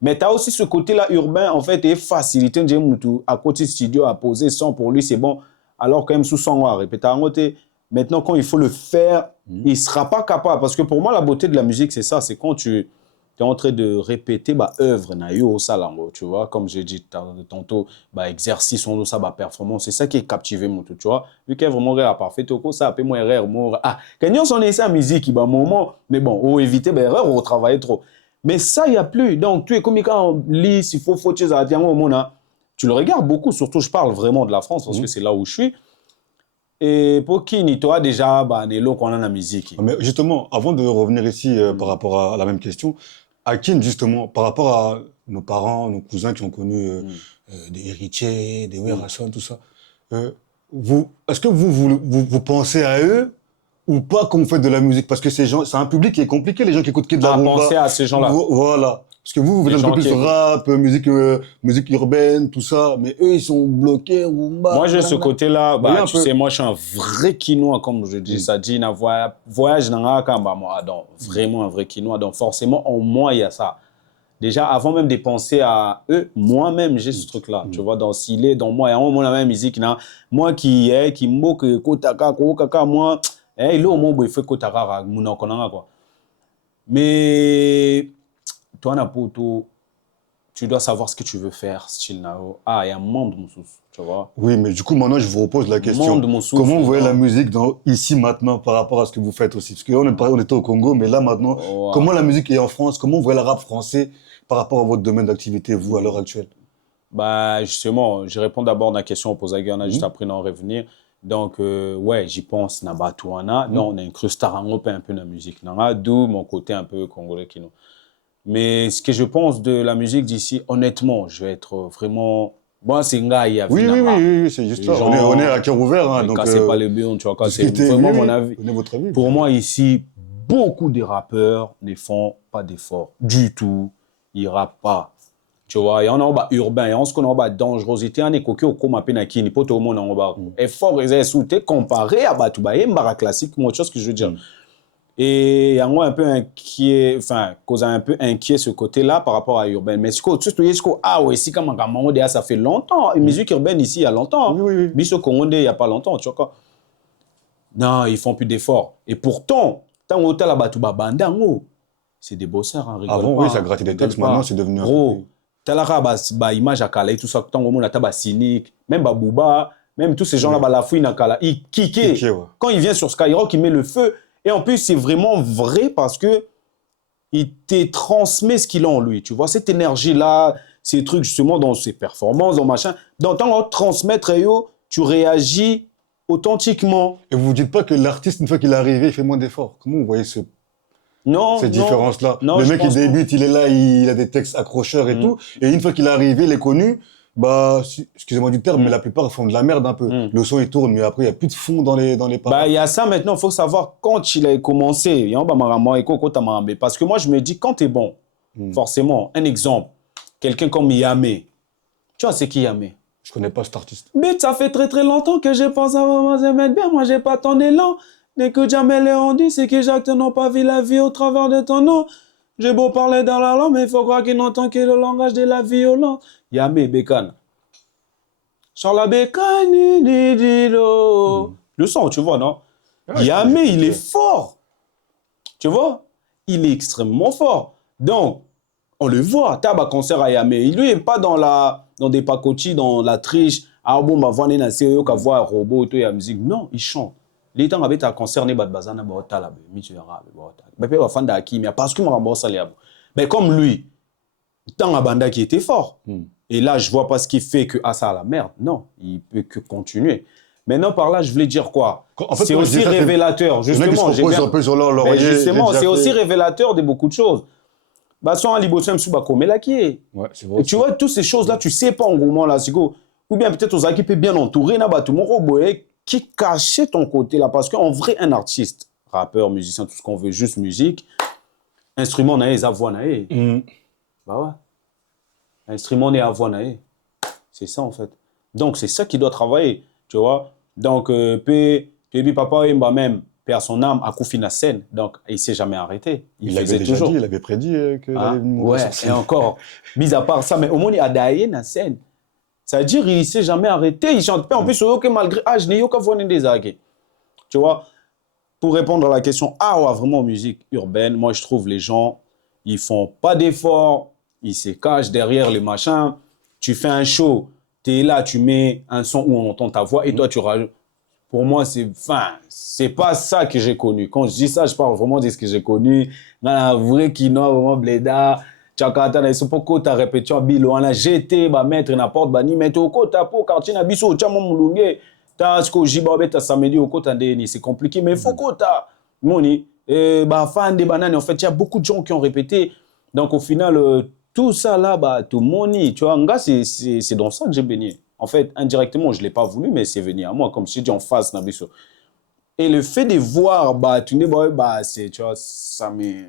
Mais tu as aussi ce côté-là urbain, en fait, et facilité, à côté studio, à poser son pour lui, c'est bon. Alors, quand même, sous son à répéter à côté. Maintenant, quand il faut le faire, il ne sera pas capable. Parce que pour moi, la beauté de la musique, c'est ça. C'est quand tu es en train de répéter ma œuvre, tu vois, comme j'ai dit tantôt, bah, exercice, on ça, bah, performance. C'est ça qui est captivé, mon tout, tu vois. Vu qu'il y a vraiment rire à parfait, ça, après, moi, erreur, moi, ah, quand on est ça, musique, bah, moment, mais bon, on éviter, bah, erreur, on travaille trop. Mais ça, il n'y a plus. Donc, tu es comme quand on lit, s'il faut choses à dire, tu le regardes beaucoup, surtout, je parle vraiment de la France, parce que c'est là où je suis. Et pour qui ni toi déjà bah des lots qu'on a dans la musique. Mais justement, avant de revenir ici par rapport à la même question, Akin, justement, par rapport à nos parents, nos cousins qui ont connu des héritiers, des Werason, tout ça, est-ce que vous pensez à eux ou pas quand vous faites de la musique? Parce que ces gens, c'est un public qui est compliqué, les gens qui écoutent que de la À rumba. penser à ces gens-là. Voilà. Parce que vous Les êtes un gens peu plus qui écoutent. rap, musique urbaine, tout ça, mais eux, ils sont bloqués, rumba, Moi, j'ai ce nanana. côté-là, Voyez bah, un tu peu. sais, moi, je suis un vrai quinois, comme je dis. Ça dit, voyage dans la Kamba, moi, donc, vraiment un vrai quinois. Donc, forcément, en moi, il y a ça. Déjà, avant même de penser à eux, moi-même, j'ai ce truc-là. Tu vois, dans s'il est dans moi, il y a un moment la même musique, là. Moi qui moque Kotaka, Kotaka, moi, il est au moment où il fait Kotaka, Mouna Konanga, quoi. Mais, toi, Napoto, tu dois savoir ce que tu veux faire, style Nao. Ah, il y a un monde, mon sous, tu vois. Oui, mais du coup, maintenant, je vous repose la question. Monde, mon souffle. Comment vous voyez la Non. musique ici, maintenant, par rapport à ce que vous faites aussi? Parce on était au Congo, mais là, maintenant, Ouais. comment la musique est en France? Comment vous voyez le rap français par rapport à votre domaine d'activité, vous, à l'heure actuelle? Bah, justement, je réponds d'abord à la question posée à Guyana, juste Mhm. après d'en revenir. Donc, ouais, j'y pense, Nabatouana. Mhm. Donc, on a incrusté un peu dans la musique. D'où mon côté un peu congolais qui nous. Mais ce que je pense de la musique d'ici, honnêtement, je vais être vraiment. Moi, c'est Ngaï à Oui, oui, oui, Vinanga. oui, oui, c'est juste Les ça. On est à gens, cœur ouvert, hein, ne donc cassez pas les bûches, tu vois, c'est discuter, oui, vraiment mon oui, avis. donnez votre avis, Pour bien sûr. moi, ici, beaucoup de rappeurs ne font pas d'efforts du tout. Ils rappent pas. Tu vois, il y en a un urbain, il y a un dangerosité, on est coquille au coma penakini, pour tout le monde en bas. Effort, ils sont comparé à Batoubaye, Mbara classique, moi, chose que je veux dire. Mm. Et il y a moi un peu inquiet, enfin, cause un peu inquiet ce côté-là par rapport à urbain. Mais ce que, ah ouais, si comme un ça fait longtemps. Une musique urbaine ici, il y a longtemps. Oui, oui, oui. Biso Congondé, il n'y a pas longtemps, tu vois quoi. Non, ils font plus d'efforts. Et pourtant, tant que la Batouba Bandango, c'est des bosseurs, hein, rigole Avant, oui, pas, ça hein, grattait des rigole textes, maintenant, pas. c'est devenu un peu Gros, plus... talara image à Kala et tout ça, tant que mon taba cynique, même Babouba, même tous ces gens-là, Oui, la fouine à Kala, ils piqué, kickaient. ouais. Quand il vient sur Skyrock, il met le feu. Et en plus, c'est vraiment vrai parce que il te transmet ce qu'il a en lui. Tu vois, cette énergie-là, ces trucs justement dans ses performances, dans machin. Dans le temps, transmettre, tu réagis authentiquement. Et vous vous dites pas que l'artiste, une fois qu'il est arrivé, il fait moins d'efforts. Comment vous voyez Non, cette non, différence-là? non, Le je mec, il pense pas. débute, il est là, il a des textes accrocheurs et tout. Et une fois qu'il est arrivé, il est connu, bah, excusez-moi du terme, mais la plupart font de la merde un peu. Le son, il tourne, mais après, il n'y a plus de fond dans les Bah, paroles. il y a ça maintenant, il faut savoir quand il a commencé. Parce que moi, je me dis, quand tu es bon, forcément, un exemple, quelqu'un comme Yamé. Tu vois, c'est qui Yamé? Je connais pas cet artiste. Mais ça fait très très longtemps que je pense à moi, j'aime bien, moi j'ai pas ton élan. N'écoute jamais les on dit, c'est que Jacques n'ont pas vu la vie au travers de ton nom. J'ai beau parler dans la langue, mais il faut croire qu'il n'entend que le langage de la violence. Yamé, Bécane. Sur la bécane, le son, tu vois, non? Ah, Yamé, il est écoute, fort. Tu vois? Il est extrêmement fort. Donc, on le voit, Taba concert à Yamé. Il lui est pas dans des pacotis, dans la triche. Ah bon, ma voix n'est pas sérieux qu'à voir robot et tout, la musique. Non, il chante. Les temps avec ta concert n'est pas de bazana, bah, tala, mi tu verras, bah, bah, bah, fan d'Aki, mais parce que m'a remboursé les abos. Mais comme lui, tant à banda qui était fort. Et là, je vois pas ce qui fait que, ah, ça, la merde. Non, il peut que continuer. Maintenant, par là, je voulais dire quoi? En fait, C'est quand je dis aussi ça, révélateur, il y en a qui se justement. reposent un peu sur leur Ben, laurier. justement, j'ai c'est déjà aussi fait. révélateur de beaucoup de choses. Bah, soit un libotium sous Bakomela qui est. Ouais, c'est vrai. Et tu vois, toutes ces choses-là, tu sais pas en gros moment là, c'est quoi. Ou bien peut-être aux équipes bien entourées, là, bah, tout le monde, qui cachait ton côté là. Parce qu'en vrai, un artiste, rappeur, musicien, tout ce qu'on veut, juste musique, instrument, nae, voix, nae. Bah ouais. Instrument, nae, voix, nae. C'est ça, en fait. Donc, c'est ça qui doit travailler, tu vois. Donc, puis papa, il m'a même perd son âme à Koufina scène. Donc, il ne s'est jamais arrêté. Il Il avait faisait déjà toujours. dit, il avait prédit qu'il allait Hein? mourir Ouais, sur et scène. encore, mis à part ça, mais au moins, il a daillé la scène. Ça veut dire qu'il ne s'est jamais arrêté. Il chante pas. En plus, que malgré je n'ai aucun voix des aguets. Tu vois, pour répondre à la question, ouais, vraiment musique urbaine, moi, je trouve les gens, ils font pas d'efforts, ils se cachent derrière les machins. Tu fais un show, tu es là, tu mets un son où on entend ta voix et toi, tu rajoutes. Pour moi, c'est pas ça que j'ai connu. Quand je dis ça, je parle vraiment de ce que j'ai connu. Dans la vraie quinoa, vraiment bléda. Tchakata, na iso poko ta répétition bilo ana GT ba mettre n'importe ba ni mettre au kota pour quartier na biso chamo mulunge ta sko jiba beta samedi au kota ndeni c'est compliqué mais faut kota moni ba fan de banane en fait il y a beaucoup de gens qui ont répété donc au final tout ça là bah tout moni tu vois nga c'est dans ça que j'ai baigné en fait indirectement je l'ai pas voulu mais c'est venu à moi comme si je dis en face na biso et le fait de voir bah tu n'es bah c'est tu vois ça me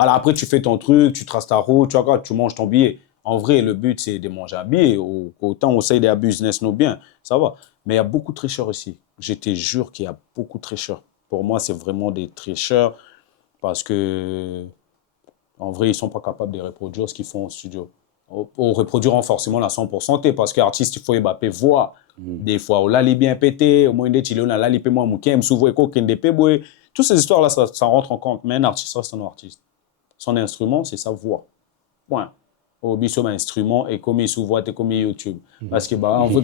Alors après, tu fais ton truc, tu traces ta route, tu vois, tu manges ton billet. En vrai, le but, c'est de manger un billet. Autant on essaye de business nous bien, ça va. Mais il y a beaucoup de tricheurs ici. Je te jure qu'il y a beaucoup de tricheurs. Pour moi, c'est vraiment des tricheurs parce que, en vrai, ils ne sont pas capables de reproduire ce qu'ils font au studio. Ou reproduire forcément la 100% parce qu'artiste, il faut Mbappé voix. Des fois, on l'a bien pété, au moins, on a l'a pété, moi, moukem, souvent, toutes ces histoires-là, ça rentre en compte. Mais un artiste reste un artiste. Son instrument, c'est sa voix. Point. Au biso, un instrument et comme il se voit, t'es comme YouTube. Parce que, bah, en vrai,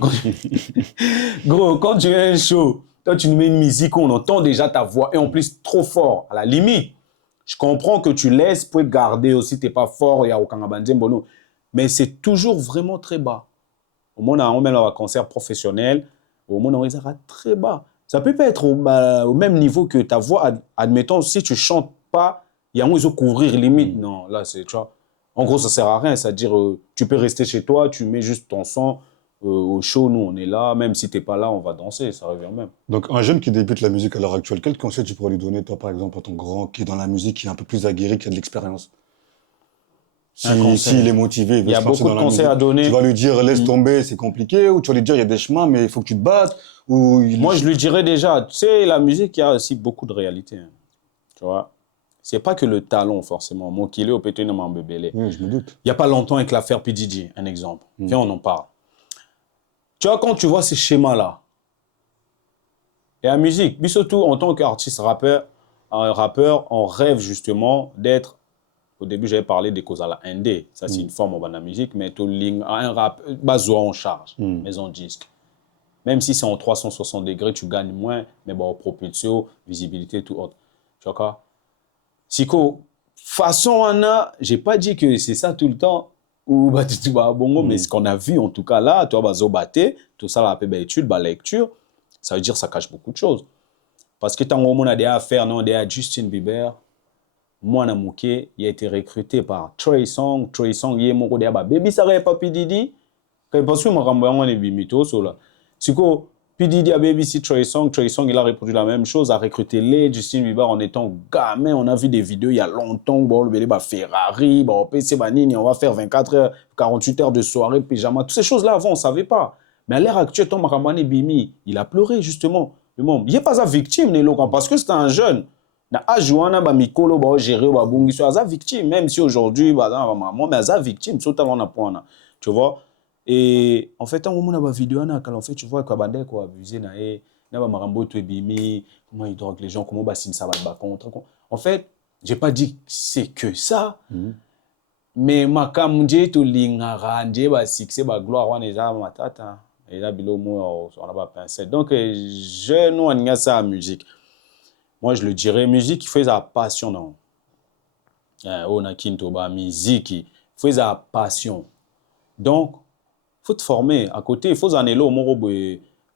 gros, quand tu as un show, toi, tu nous mets une musique, on entend déjà ta voix et en plus trop fort. À la limite, je comprends que tu laisses pour garder aussi, t'es pas fort, il y a aucun abandon, bon, mais c'est toujours vraiment très bas. Au moins, on met un concert professionnel, au moins, on sera très bas. Ça peut pas être au même niveau que ta voix. Admettons, si tu chantes pas, il y a un ils couvrir limite. Non, là, c'est, tu vois. En gros, ça sert à rien. C'est-à-dire, tu peux rester chez toi, tu mets juste ton son au show. Nous, on est là. Même si t'es pas là, on va danser. Ça revient même. Donc, un jeune qui débute la musique à l'heure actuelle, quel conseil tu pourrais lui donner, toi, par exemple, à ton grand qui est dans la musique, qui est un peu plus aguerri, qui a de l'expérience? S'il est motivé, il Il veut y a se lancer beaucoup dans de la conseils musique, à donner. tu vas lui dire laisse tomber, c'est compliqué, ou tu vas lui dire il y a des chemins, mais il faut que tu te battes, ou Moi, je lui dirais déjà, tu sais, la musique, il y a aussi beaucoup de réalité. Hein. Tu vois, c'est pas que le talent, forcément. Mon kilo au pété mon bébé. Oui, je me doute. Il n'y a pas longtemps avec l'affaire P. Diddy, un exemple. Viens, on en parle. Tu vois, quand tu vois ces schémas-là, et la musique, puis surtout en tant qu'artiste rappeur, on rêve justement d'être. Au début, j'avais parlé des causes à la ND. Ça, c'est une forme de la musique, mais tout un rap, basois en charge, maison disque. Même si c'est en 360 degrés, tu gagnes moins, mais bon, propulsion, visibilité, tout autre. Tu vois quoi? Siko, façon, on a, j'ai pas dit que c'est ça tout le temps, ou bah, tu vas bongo, mais ce qu'on a vu en tout cas là, tu vois, bah, zobaté, tout ça, la étude, bah, lecture, ça veut dire que ça cache beaucoup de choses. Parce que tant qu'on a des affaires, non, des Justin Bieber, moi, Mouké, il a été recruté par Trey Songz, il est mon côté, bah, baby, ça va pas P. Diddy. Parce que moi, on est bimito, so là. Siko, P. Diddy a babysit Trey Songz, il a reproduit la même chose, a recruté les Justin Bieber en étant gamin. On a vu des vidéos il y a longtemps, bon, le bébé, bah, Ferrari, bah, PC, bah, Nini, on va faire 24 heures, 48 heures de soirée, pyjama. Toutes ces choses-là, avant, on ne savait pas. Mais à l'heure actuelle, Tom Ramani Bimi, il a pleuré, justement. Il n'est pas sa victime, parce que c'est un jeune. Na ajuana ba mikolo ba gérer ba bungi so aza victime même si aujourd'hui ba dans maman mais aza victime so talon na point tu vois et en fait on a ba vidéo na quand en fait tu vois quoi bandé quoi abuser na et na ba marambo to ebimi comment ils droguent les gens comment ba signe ça ba contre en fait j'ai pas dit que c'est que ça mais makamuje to lingara nje ba succès ba gloire on est matata et là bilo mo on a pas pensé donc je nous on a ça musique. Moi, je le dirais, musique, il faut sa passion. Non? On a Kintoba, musique, il faut sa passion. Donc, il faut te former. À côté, il faut en aller là,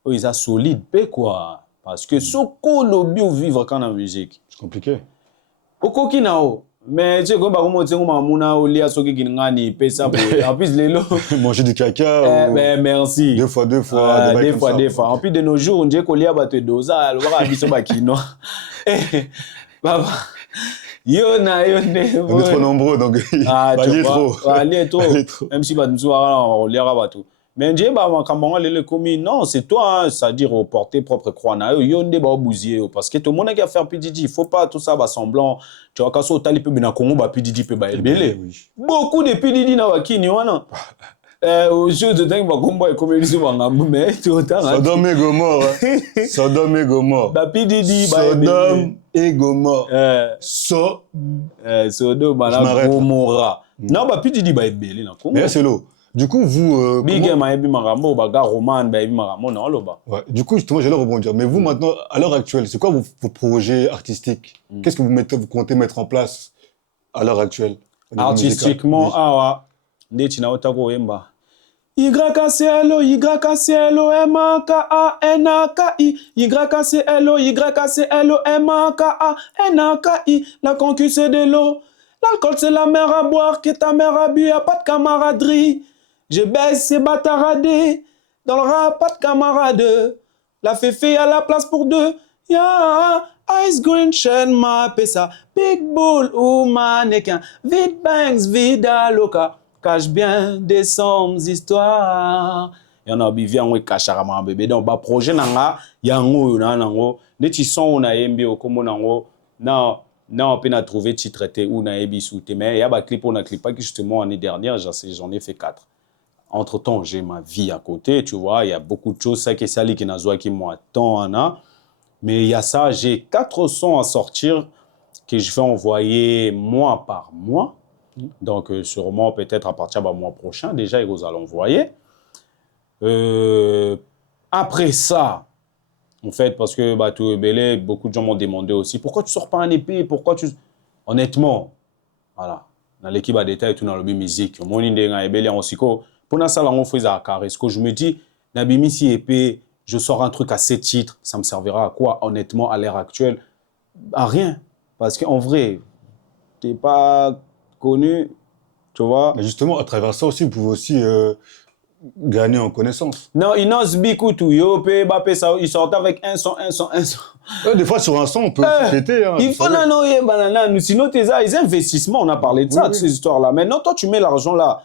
il est solide, quoi. Parce que ce qu'on a vivre quand on musique. C'est compliqué. Au coquinao. Mais tu sais, quand on dit que lia soki kinngani, pesa en plus les lots. Manger du caca. Ben merci. Deux fois. Des fois. En plus de nos jours, on dit qu'on lia te dosa, le voir abisso bakino. Baba. Yo ne. On est trop nombreux, donc tu trop. Aller trop. Même si on lira bateau. Mais Dieu non, c'est toi, c'est-à-dire au porter propre croix na yo nde ba bousier parce que tout le monde qui a fait PDD, il faut pas tout ça semblant. Tu vois kaso tali pe na Congo ba PDD pe ba ebele. Beaucoup de PDD na wakini wana. Au jeu de dingue ba kombo e comme ils sont ngambu mais tout autant. Sodome et Gomorre. Sodome et Gomorre. Ba PDD ba Sodome et Gomorre. Sodome ba Gomorra. Non ba PDD ba ebele na Congo. Mais c'est l'eau. Du coup, vous... Big Game a Marambo, baga Roman, baby Marambo, non, loba. Ouais. Du coup, justement, j'allais rebondir. Mais vous, maintenant, à l'heure actuelle, c'est quoi vos projets artistiques? Qu'est-ce que vous comptez mettre en place à l'heure actuelle? Artistiquement, Netina Otago Emba. YKCLO, MAKANAKI, YKCLO, MAKANAKI, la concu c'est de l'eau. L'alcool c'est la mer à boire, que ta mère a bu, y'a pas de camaraderie. Je baisse ces bataradés, dans le rap pas de camarade. La féfé à la place pour deux, ya, Ice green shirt m'appelle ça. Big bull ou mannequin. Vite bangs, vida loca. Cache bien des sommes histoires. Et on a bien on cachara ma bébé. Donc bah projet nanga yango nango. Neti son on a aimé au comme nango. Non. Non, on peut trouver titre ou na ebi souté mais il y a ba clip on a clip pas que justement l'année dernière j'en ai fait 4. Entre-temps, j'ai ma vie à côté, tu vois, il y a beaucoup de choses ça qui sali qui n'a qui moi tant en a. Mais il y a ça, j'ai 4 sons à sortir que je vais envoyer mois par mois. Donc sûrement peut-être à partir du mois prochain déjà ils vous allez envoyer. Après ça, en fait, parce que bah, tout est belé, beaucoup de gens m'ont demandé aussi pourquoi tu sors pas un EP, pourquoi tu. Honnêtement, voilà, dans l'équipe à détail, tout dans le musique, mon idée est belé en siko. Pour ça, là, on fait ça à carré. Ce que je me dis, Nabimi si EP, je sors un truc à 7 titres, ça me servira à quoi, honnêtement, à l'ère actuelle? À rien. Parce qu'en vrai, t'es pas connu, tu vois. Mais justement, à travers ça aussi, vous pouvez aussi gagner en connaissance. Non, il n'ose beaucoup tout. Yo, ça, il sort avec un son. Des fois, sur un son, on peut se péter. Hein, il faut non, sinon, tes investissements, on a parlé de ça, de ces histoires-là. Maintenant, toi, tu mets l'argent là.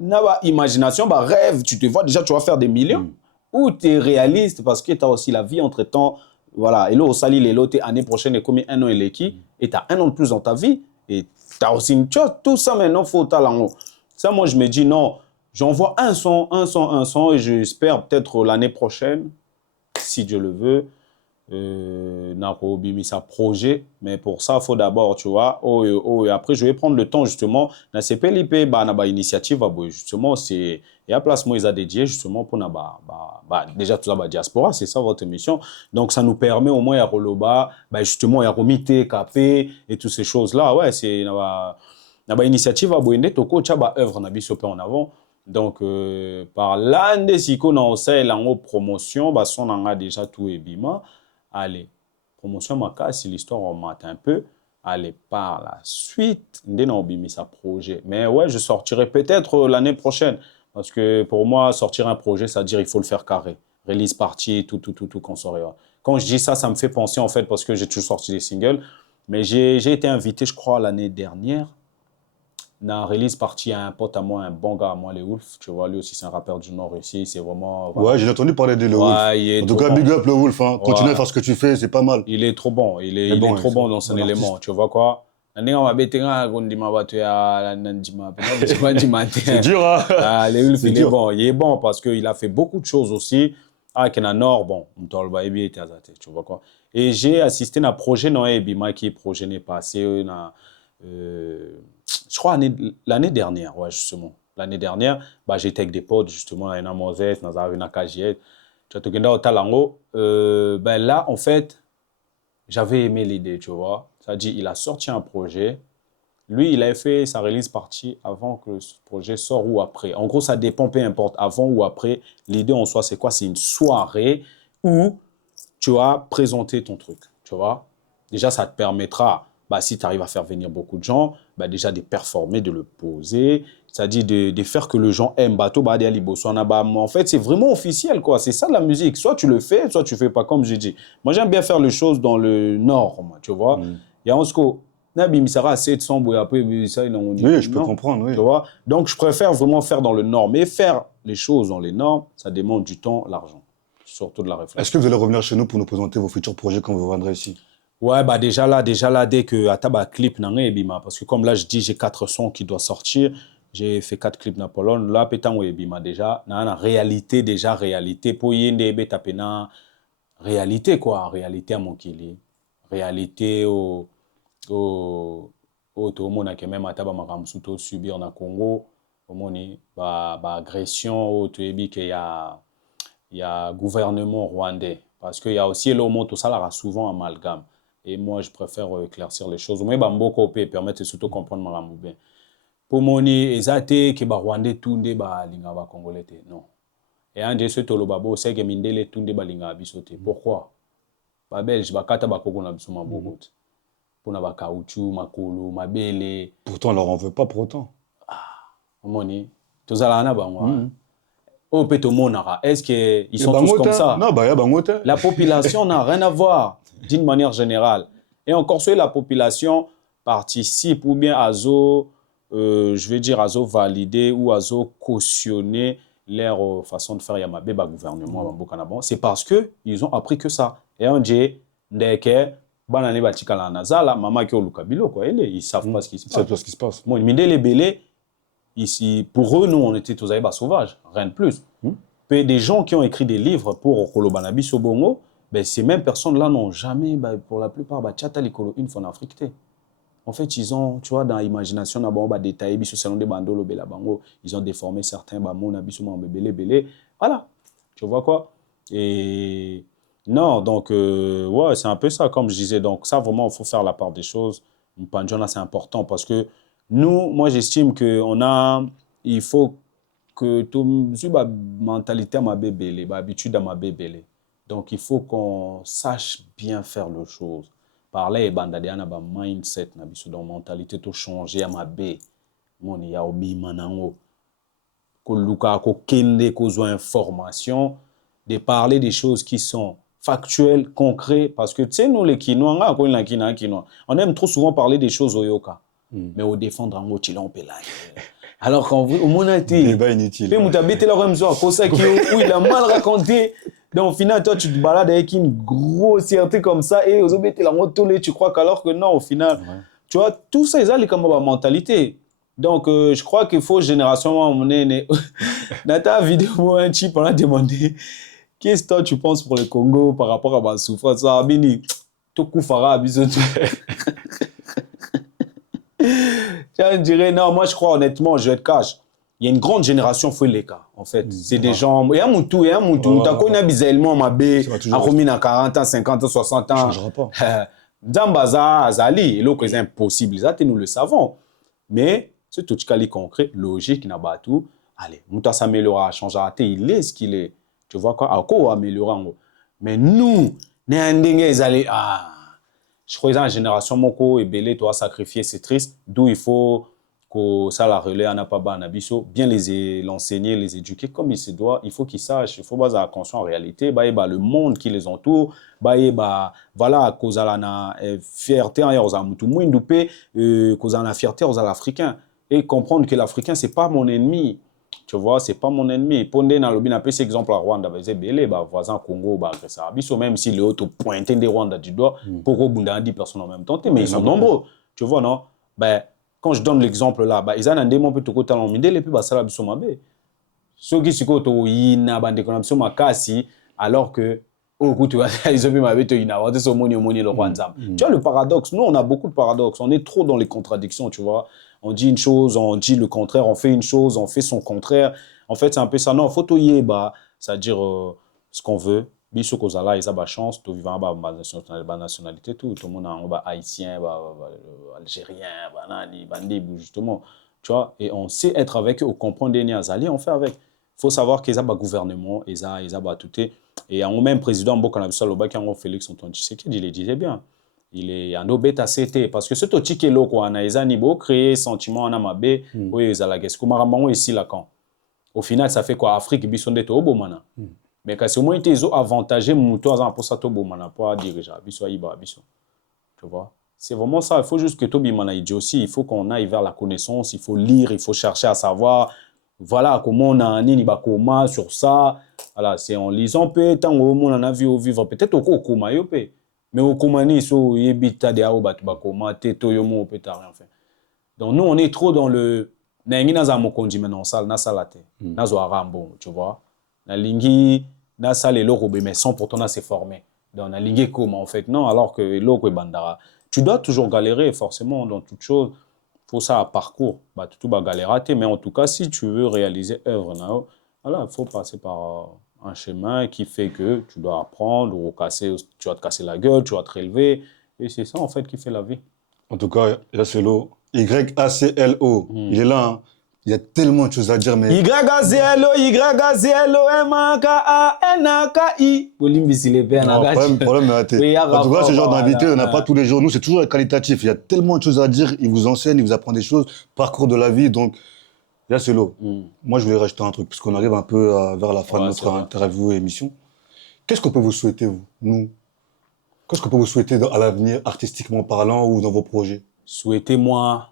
N'a imagination, bah, rêve, tu te vois déjà, tu vas faire des millions. Ou tu es réaliste parce que tu as aussi la vie entre-temps. Voilà, et là, au sali, les lots, année prochaine, et comme un an et l'équipe, et tu as un an de plus dans ta vie. Et tu as aussi une chose, tout ça maintenant, il faut talent. Ça, moi, je me dis non. J'envoie un son, et j'espère peut-être l'année prochaine, si Dieu le veut, mis sa projet. Mais pour ça, il faut d'abord, tu vois, et après, je vais prendre le temps, justement, dans ces PLP, bah, initiative, justement, c'est, il y a place, moi, ils ont dédié, justement, pour, déjà, tout ça, bah, diaspora, c'est ça votre émission. Donc, ça nous permet au moins, à Roloba, bah, justement, à Romité, Capé, et toutes ces choses-là, ouais, c'est, initiative, à Boende, Toko, Tchaba, œuvre, on a mis en avant. Donc, par l'année, si on sait la promotion, bah, on en a déjà tout et bima. Allez, promotion, ma casse, si l'histoire on mate un peu. Allez, par la suite, on a mis sa projet. Mais ouais, je sortirai peut-être l'année prochaine. Parce que pour moi, sortir un projet, ça veut dire qu'il faut le faire carré. Release party, tout, qu'on saurait. Quand je dis ça, ça me fait penser en fait, parce que j'ai toujours sorti des singles. Mais j'ai été invité, je crois, l'année dernière. Dans release partie à un pote à moi, un bon gars à moi, les Wolf. Tu vois, lui aussi, c'est un rappeur du Nord ici. C'est vraiment. Voilà. Ouais, j'ai entendu parler de Le Wolf. En tout cas, big up Le Wolf. Hein. Continue à faire ce que tu fais, c'est pas mal. Il est trop bon. Il est trop bon dans son élément. Tu vois quoi? C'est dur, hein? Les Wolf, il est bon. Il est bon parce qu'il a fait beaucoup de choses aussi. Ah, qu'il y a un Nord, bon, tu vois quoi? Et j'ai assisté à un projet dans Ebima qui est projet n'est passé. Je crois l'année dernière, ouais, justement. L'année dernière, bah, j'étais avec des potes, justement, à Moses, dans une Kajiet. Ben là, en fait, j'avais aimé l'idée, tu vois. C'est-à-dire, il a sorti un projet. Lui, il avait fait sa release partie avant que le projet sorte ou après. En gros, ça dépend, peu importe, avant ou après. L'idée en soi, c'est quoi? C'est une soirée où tu vas présenter ton truc, tu vois. Déjà, ça te permettra, bah, si tu arrives à faire venir beaucoup de gens, bah, déjà de performer, de le poser, c'est-à-dire de faire que les gens aiment. En fait, c'est vraiment officiel, quoi. C'est ça la musique. Soit tu le fais, soit tu ne fais pas, comme j'ai dit. Moi, j'aime bien faire les choses dans le norme, tu vois. Il y a un sco. Oui, je peux comprendre, oui. Tu vois? Donc, je préfère vraiment faire dans le norme. Mais faire les choses dans les normes, ça demande du temps, l'argent. Surtout de la réflexion. Est-ce que vous allez revenir chez nous pour nous présenter vos futurs projets quand vous reviendrez ici? Ouais, bah déjà là, dès que Ataba clip n'angé parce que comme là je dis j'ai 4 sons qui doivent sortir, j'ai fait 4 clips na Pologne, là pétant ebima déjà, na réalité pour yende ebe tapena réalité quoi, réalité à mon kili, réalité au tout le monde qui même Ataba makamsuto subir na Congo, au moni ba agression au tout ebi que il y a gouvernement rwandais parce qu'il y a aussi le mot tout ça là souvent amalgame. Et moi, je préfère éclaircir les choses. Mais Bambo peut permettre de surtout comprendre Maramou bien. Pour moi, ezate que Rwandais tunde ba linga ba Congolais non. Et un de ceux tolo babo c'est que mindele tunde ba linga bisote. Pourquoi? Ba Belge ba kata ba Congo na biso maboko. Pour na ba caoutchouc, makolo, mabele. Pourtant, on leur en veut pas pour autant. Ah, moni. Tozala na ba moi. Au Pétomonara, est-ce qu'ils sont tous comme ça? Non, bah, y a Bangote. La population n'a rien à voir. d'une manière générale. Et encore soit la population participe ou bien je vais dire, valider ou cautionner leur façon de faire Yamabé, gouvernement, Bambokanabon. C'est parce qu'ils ont appris que ça. Et on dit, ndeke, banane batikala nazala, maman qui au Kabilo, quoi. Ils savent pas ce qui se passe. Ils savent pas ce qui se passe. Bon, les belés, ici, pour eux, nous, on était tous aïbas sauvages, rien de plus. Puis des gens qui ont écrit des livres pour Kolobanabi Sobongo, ben, ces mêmes personnes-là n'ont jamais, ben, pour la plupart, tchata l'ikolo une fois en Afrique. En fait, ils ont, tu vois, dans l'imagination, détaillé, ils ont déformé certains, voilà, tu vois quoi. Et non, donc, ouais, c'est un peu ça, comme je disais. Donc, ça, vraiment, il faut faire la part des choses. Mpanjona, c'est important parce que nous, moi, j'estime il faut que tout la mentalité à ma bébé, l'habitude à ma bébé. Donc, il faut qu'on sache bien faire les choses. Parler et bandadiana ba mindset na biso donc mentalité to changer à ma bé. Mon ya obi manango. Ko luka ko kende ko zo information de parler des choses qui sont factuelles, concrètes parce que tu sais nous les Kinois on aime trop souvent parler des choses au yoka. Mais au défendre en chilon pelay. Alors qu'au moins a été débat inutile. Puis mutabete leur même genre ça qui où il a mal raconté. Donc, au final, toi, tu te balades avec une grossièreté comme ça et aux autres, tu crois qu'alors que non, au final, tu vois, tout ça, ils ont comme ma mentalité. Donc, je crois qu'il faut génération, dans ta vidéo, un type, on a demandé qu'est-ce que toi, tu penses pour le Congo par rapport à ma souffrance. Ça, Abini, tout coup, Farah, bisous. Je dirais, non, moi, je crois honnêtement, je vais être cash. Il y a une grande génération Foueleka, en fait. C'est des gens. Il y a Moutou. T'as connu bizarrement ma bé, à Romine à 40 ans, 50 ans, 60 ans. Ça ne changera pas. Zambaza, Azali, et l'autre, c'est impossible. Ça, nous le savons. Mais, c'est tout ce qui est concret, logique, n'a pas tout. Allez, Mouta s'améliorera, changera. Il est ce qu'il est. Tu vois quoi? À quoi améliorer? Mais nous, je crois que la génération Moko et Belé doit sacrifier, c'est triste. D'où il faut que ça la relais à Napaba, Nabiso, bien l'enseigner, les éduquer comme il se doit. Il faut qu'ils sachent, il faut avoir attention en réalité. Le monde qui les entoure, voilà, cause à la fierté, aux Amoutoumou, cause à la fierté aux Africains. Et comprendre que l'Africain, c'est pas mon ennemi. Tu vois, c'est pas mon ennemi. Pondé dans le bin, après, c'est exemple à Rwanda, Belé, voisin Congo, ça. Même si le haut pointé des Rwanda du doigt, pourquoi Bunda 10 personnes en même temps, mais ils sont nombreux. Tu vois, non? Quand je donne l'exemple là, ils ont un démon peut te talent midel et puis ça la biso mabe. Ceux qui se côtoient au ina bande connexion makasi alors que au coup tu vois ils ont vu ma bête ina wa so moni le Rwanda. Tu vois le paradoxe, nous on a beaucoup de paradoxes, on est trop dans les contradictions, tu vois. On dit une chose, on dit le contraire, on fait une chose, on fait son contraire. En fait, c'est un peu ça. Non, faut tout y c'est-à-dire ce qu'on veut. Biso kozala ils ont la chance de vivre en nationalité tout le monde en haïtien algérien bandi justement tu vois et on sait être avec eux, on comprend des niazali on fait avec. Faut savoir qu'ils ont gouvernement ils ont tout et en même président Mbokana Bissaloba qui a Félix Antoine Tshisekedi il le disait bien. Il est en bêta CT parce que ce tiki loko on a nibo créer sentiment en amabe oui ils la guest comme ici là quand au final ça fait quoi Afrique bisonde to bomana. Mais quand c'est au moins ils ont avantagé Moutoua pour ça, pour diriger. Tu vois? C'est vraiment ça. Il faut juste que Tobi Manaïdi aussi. Il faut qu'on aille vers la connaissance. Il faut lire. Il faut chercher à savoir. Voilà comment on a un Nibakoma sur ça. Voilà, c'est en lisant peut tant on en a vu au vivre. Peut-être au Koma, mais au Komani, so yebita de Aobat Bakoma, Teto Yomo, peut rien fait. Donc nous, on est trop dans le. N'engi naza mokondi maintenant, ça, na salate. Nazo arambo, tu vois? Na lingi. Na ça les locaux mais sans pourtant c'est formé dans la ligue comment en fait non alors que locaux bandara tu dois toujours galérer forcément dans toute chose faut ça à parcours tout va galérer mais en tout cas si tu veux réaliser œuvre voilà il faut passer par un chemin qui fait que tu dois apprendre ou casser tu vas te casser la gueule tu vas te relever et c'est ça en fait qui fait la vie. En tout cas Yacelo YACLO il est là hein. Il y a tellement de choses à dire, mais... Y-A-Z-L-O, M-A-K-A-N-A-K-I. Problème, mais en tout cas, ce genre d'invité, on n'a pas tous les jours. Nous, c'est toujours qualitatif. Il y a tellement de choses à dire. Il vous enseigne, il vous apprend des choses, parcours de la vie. Donc, là, c'est l'eau. Moi, je voulais rajouter un truc, puisqu'on arrive un peu vers la fin de notre interview et émission. Qu'est-ce qu'on peut vous souhaiter, vous, nous, Qu'est-ce qu'on peut vous souhaiter à l'avenir, artistiquement parlant ou dans vos projets? Souhaitez-moi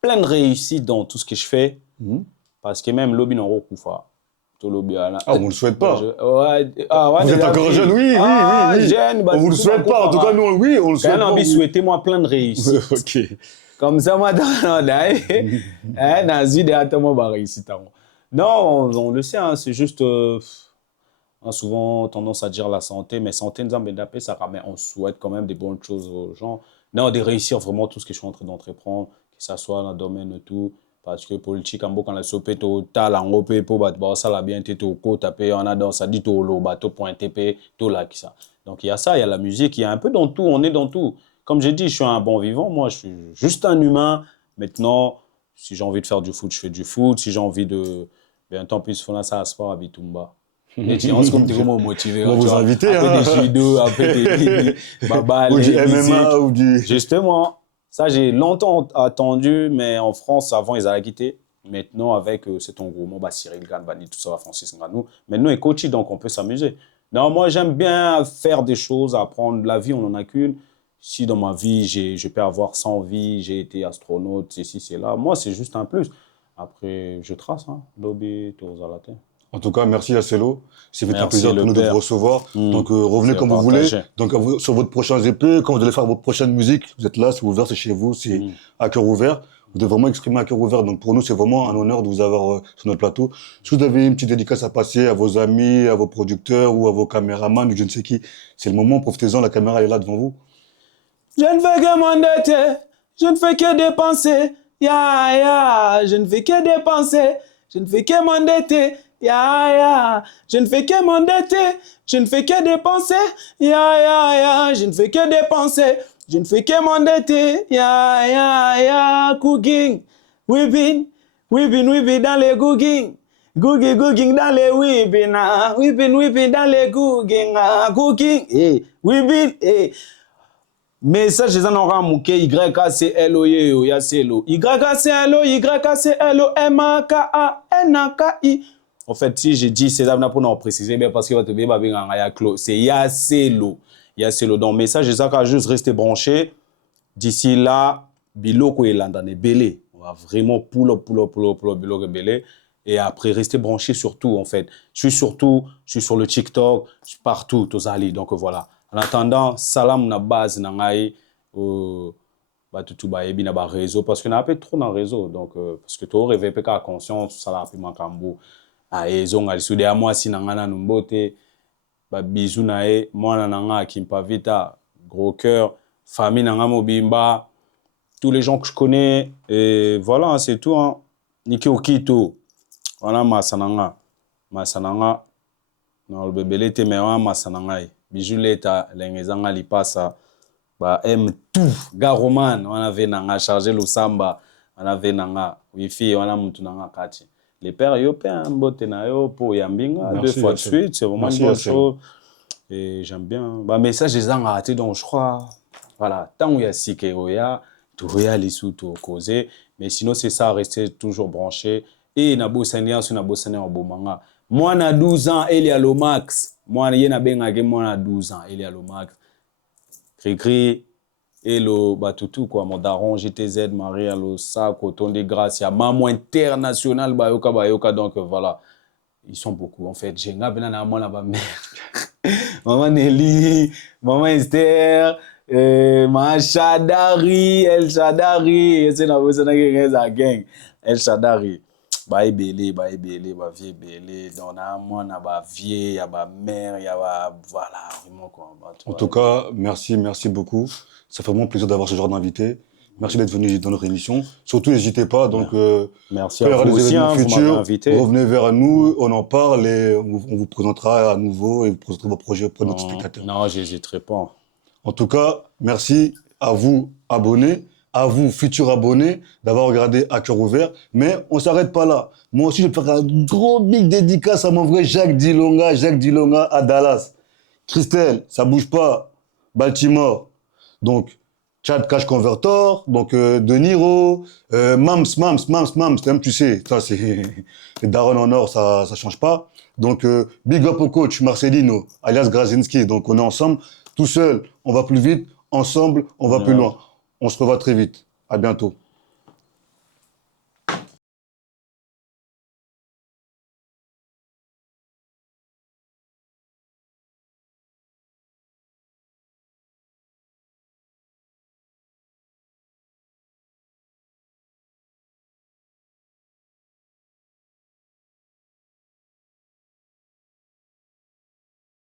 plein de réussite dans tout ce que je fais, Mhm. parce que même lobby n'en recouvre. Tout lobby à la- Ah, on ne le souhaite pas. Ouais, ouais, Vous êtes déjà encore vu. jeune, oui, Ah, oui, oui. jeune, bah, On vous le tout souhaite pas. En tout cas, nous, oui, on le quand souhaite même pas. envie, vous. souhaitez-moi plein de réussite. Ok. Comme ça, moi, dans la vie de Atamo, bah, réussite. Non, on le sait, hein, c'est juste. On a souvent tendance à dire la santé, mais santé, nous avons ça ramène. On souhaite quand même des bonnes choses aux gens. Non, de réussir vraiment tout ce que je suis en train d'entreprendre, que ce soit dans le domaine de tout. Parce que politique, quand la sope est au tal, en haut, pour ça, la bien, t'es au côté, on a dans ça dit au lo, bateau, point, TP, tout là, qui ça. Donc, il y a ça, il y a la musique, il y a un peu dans tout, on est dans tout. Comme j'ai dit, je suis un bon vivant, moi, je suis juste un humain. Maintenant, si j'ai envie de faire du foot, je fais du foot. Si j'ai envie de. Ben, tant pis, faire ça, sport à Bitumba. Et tu vois, c'est comme tu es motivé. On va Tu vous vois, inviter. un peu des Hein. judo, un peu des baba, Ou du les musiques. MMA, ou du... Justement, ça, j'ai longtemps attendu, mais en France, avant, ils allaient quitter. Maintenant, avec cet engouement, bah, Cyril Ganbani, tout ça, Francis Ngannou. Maintenant, il est coach, donc on peut s'amuser. Non, moi, j'aime bien faire des choses, apprendre. La vie, on n'en a qu'une. Si dans ma vie, je peux avoir 100 vies, j'ai été astronaute, c'est ci, c'est là. Moi, c'est juste un plus. Après, je trace, hein. Lobby, tout à la terre. En tout cas, merci Acelo. C'est fait un Merci, plaisir pour le nous de père. vous recevoir. Donc, revenez C'est quand vous voulez. partagé. Donc, sur votre prochain EP, quand vous allez faire votre prochaine musique, vous êtes là, c'est ouvert, c'est chez vous, c'est à cœur ouvert. Vous devez vraiment exprimer à cœur ouvert. Donc, pour nous, c'est vraiment un honneur de vous avoir sur notre plateau. Si vous avez une petite dédicace à passer à vos amis, à vos producteurs ou à vos caméramans ou je ne sais qui, c'est le moment, profitez-en, la caméra elle est là devant vous. Je ne fais que m'endetter, je ne fais que dépenser, ya ya, je ne fais que dépenser, je ne fais que m'endetter, ya ya, je ne fais que m'endetter, je ne fais que dépenser, ya ya ya, je ne fais que dépenser, je ne fais que m'endetter, ya ya ya, cooking, whipping dans les cooking. Cooking dans les whipping, whipping dans les cooking, whipping, message eza na muke YACLO YACLO YACLO en fait si j'ai dit c'est ça pour préciser bien parce que va te bien c'est YACLO YACLO donc message eza ka juste rester branché d'ici là biloko elanda ne belé on va vraiment pull up biloko belé et après rester branché sur tout en fait je suis sur le TikTok je suis partout tozali donc voilà. En attendant, salam na base na ngai batutu bayebi na ba réseau parce que na peu trop na réseau donc parce que to rêver pe ka conscience sala pe makambo a ezonga lisude ya mwasi na ngana numbote ba bisou na e mwana na nga kimpa vita gros cœur famille na nga mobimba tous les gens que je connais et voilà c'est tout hein niki okito wana masananga na le bébé te mais wana masananga bijou leta lengezanga lipasa ba aime tout garoman on avait nanga charger le samba on avait nanga wifi on a mutu nanga kati les pères yo pe mbote na yo po yambinga deux fois de suite c'est vraiment une bonne chose et j'aime bien ba message les anga raté donc je crois voilà tant il y a sike oya tout ya lisu tout causer mais sinon c'est ça rester toujours branché et na bosania sur na bosania bomanga moi na 12 ans Elia Lomax moi na yena benga ke moi na 12 ans Elia Lomax Cricri Hello batutu quoi mon daron GTZ Maria lo sac auton de grâce ya maman international bayoka donc voilà ils sont beaucoup en fait j'ai ngabena na moi na ba mère maman Nelly maman Esther ma Shadari El Shadari c'est na bosana ke gang El Shadari ba ebele ba vie belé donc na moi na ba vie ya ba mère ya ba voilà vraiment quoi en tout cas merci beaucoup ça fait vraiment plaisir d'avoir ce genre d'invité merci d'être venu dans notre émission surtout n'hésitez pas donc merci à vous aussi hein, futurs revenez vers nous on en parle et on vous présentera à nouveau et vous présenterez vos projets auprès de notre spectateur non j'hésiterai pas en tout cas merci à vous abonnés à vous, futurs abonnés, d'avoir regardé à cœur ouvert. Mais on s'arrête pas là. Moi aussi, je vais faire un gros big dédicace à mon vrai Jacques Dilonga à Dallas. Christelle, ça bouge pas. Baltimore. Donc, Chad Cash Converter, donc De Niro, Mams, même tu sais, ça c'est les darons en or, ça change pas. Donc big up au coach Marcelino, alias Grazinski. Donc on est ensemble, tout seul, on va plus vite, ensemble, on va plus Ouais. loin. On se revoit très vite. À bientôt.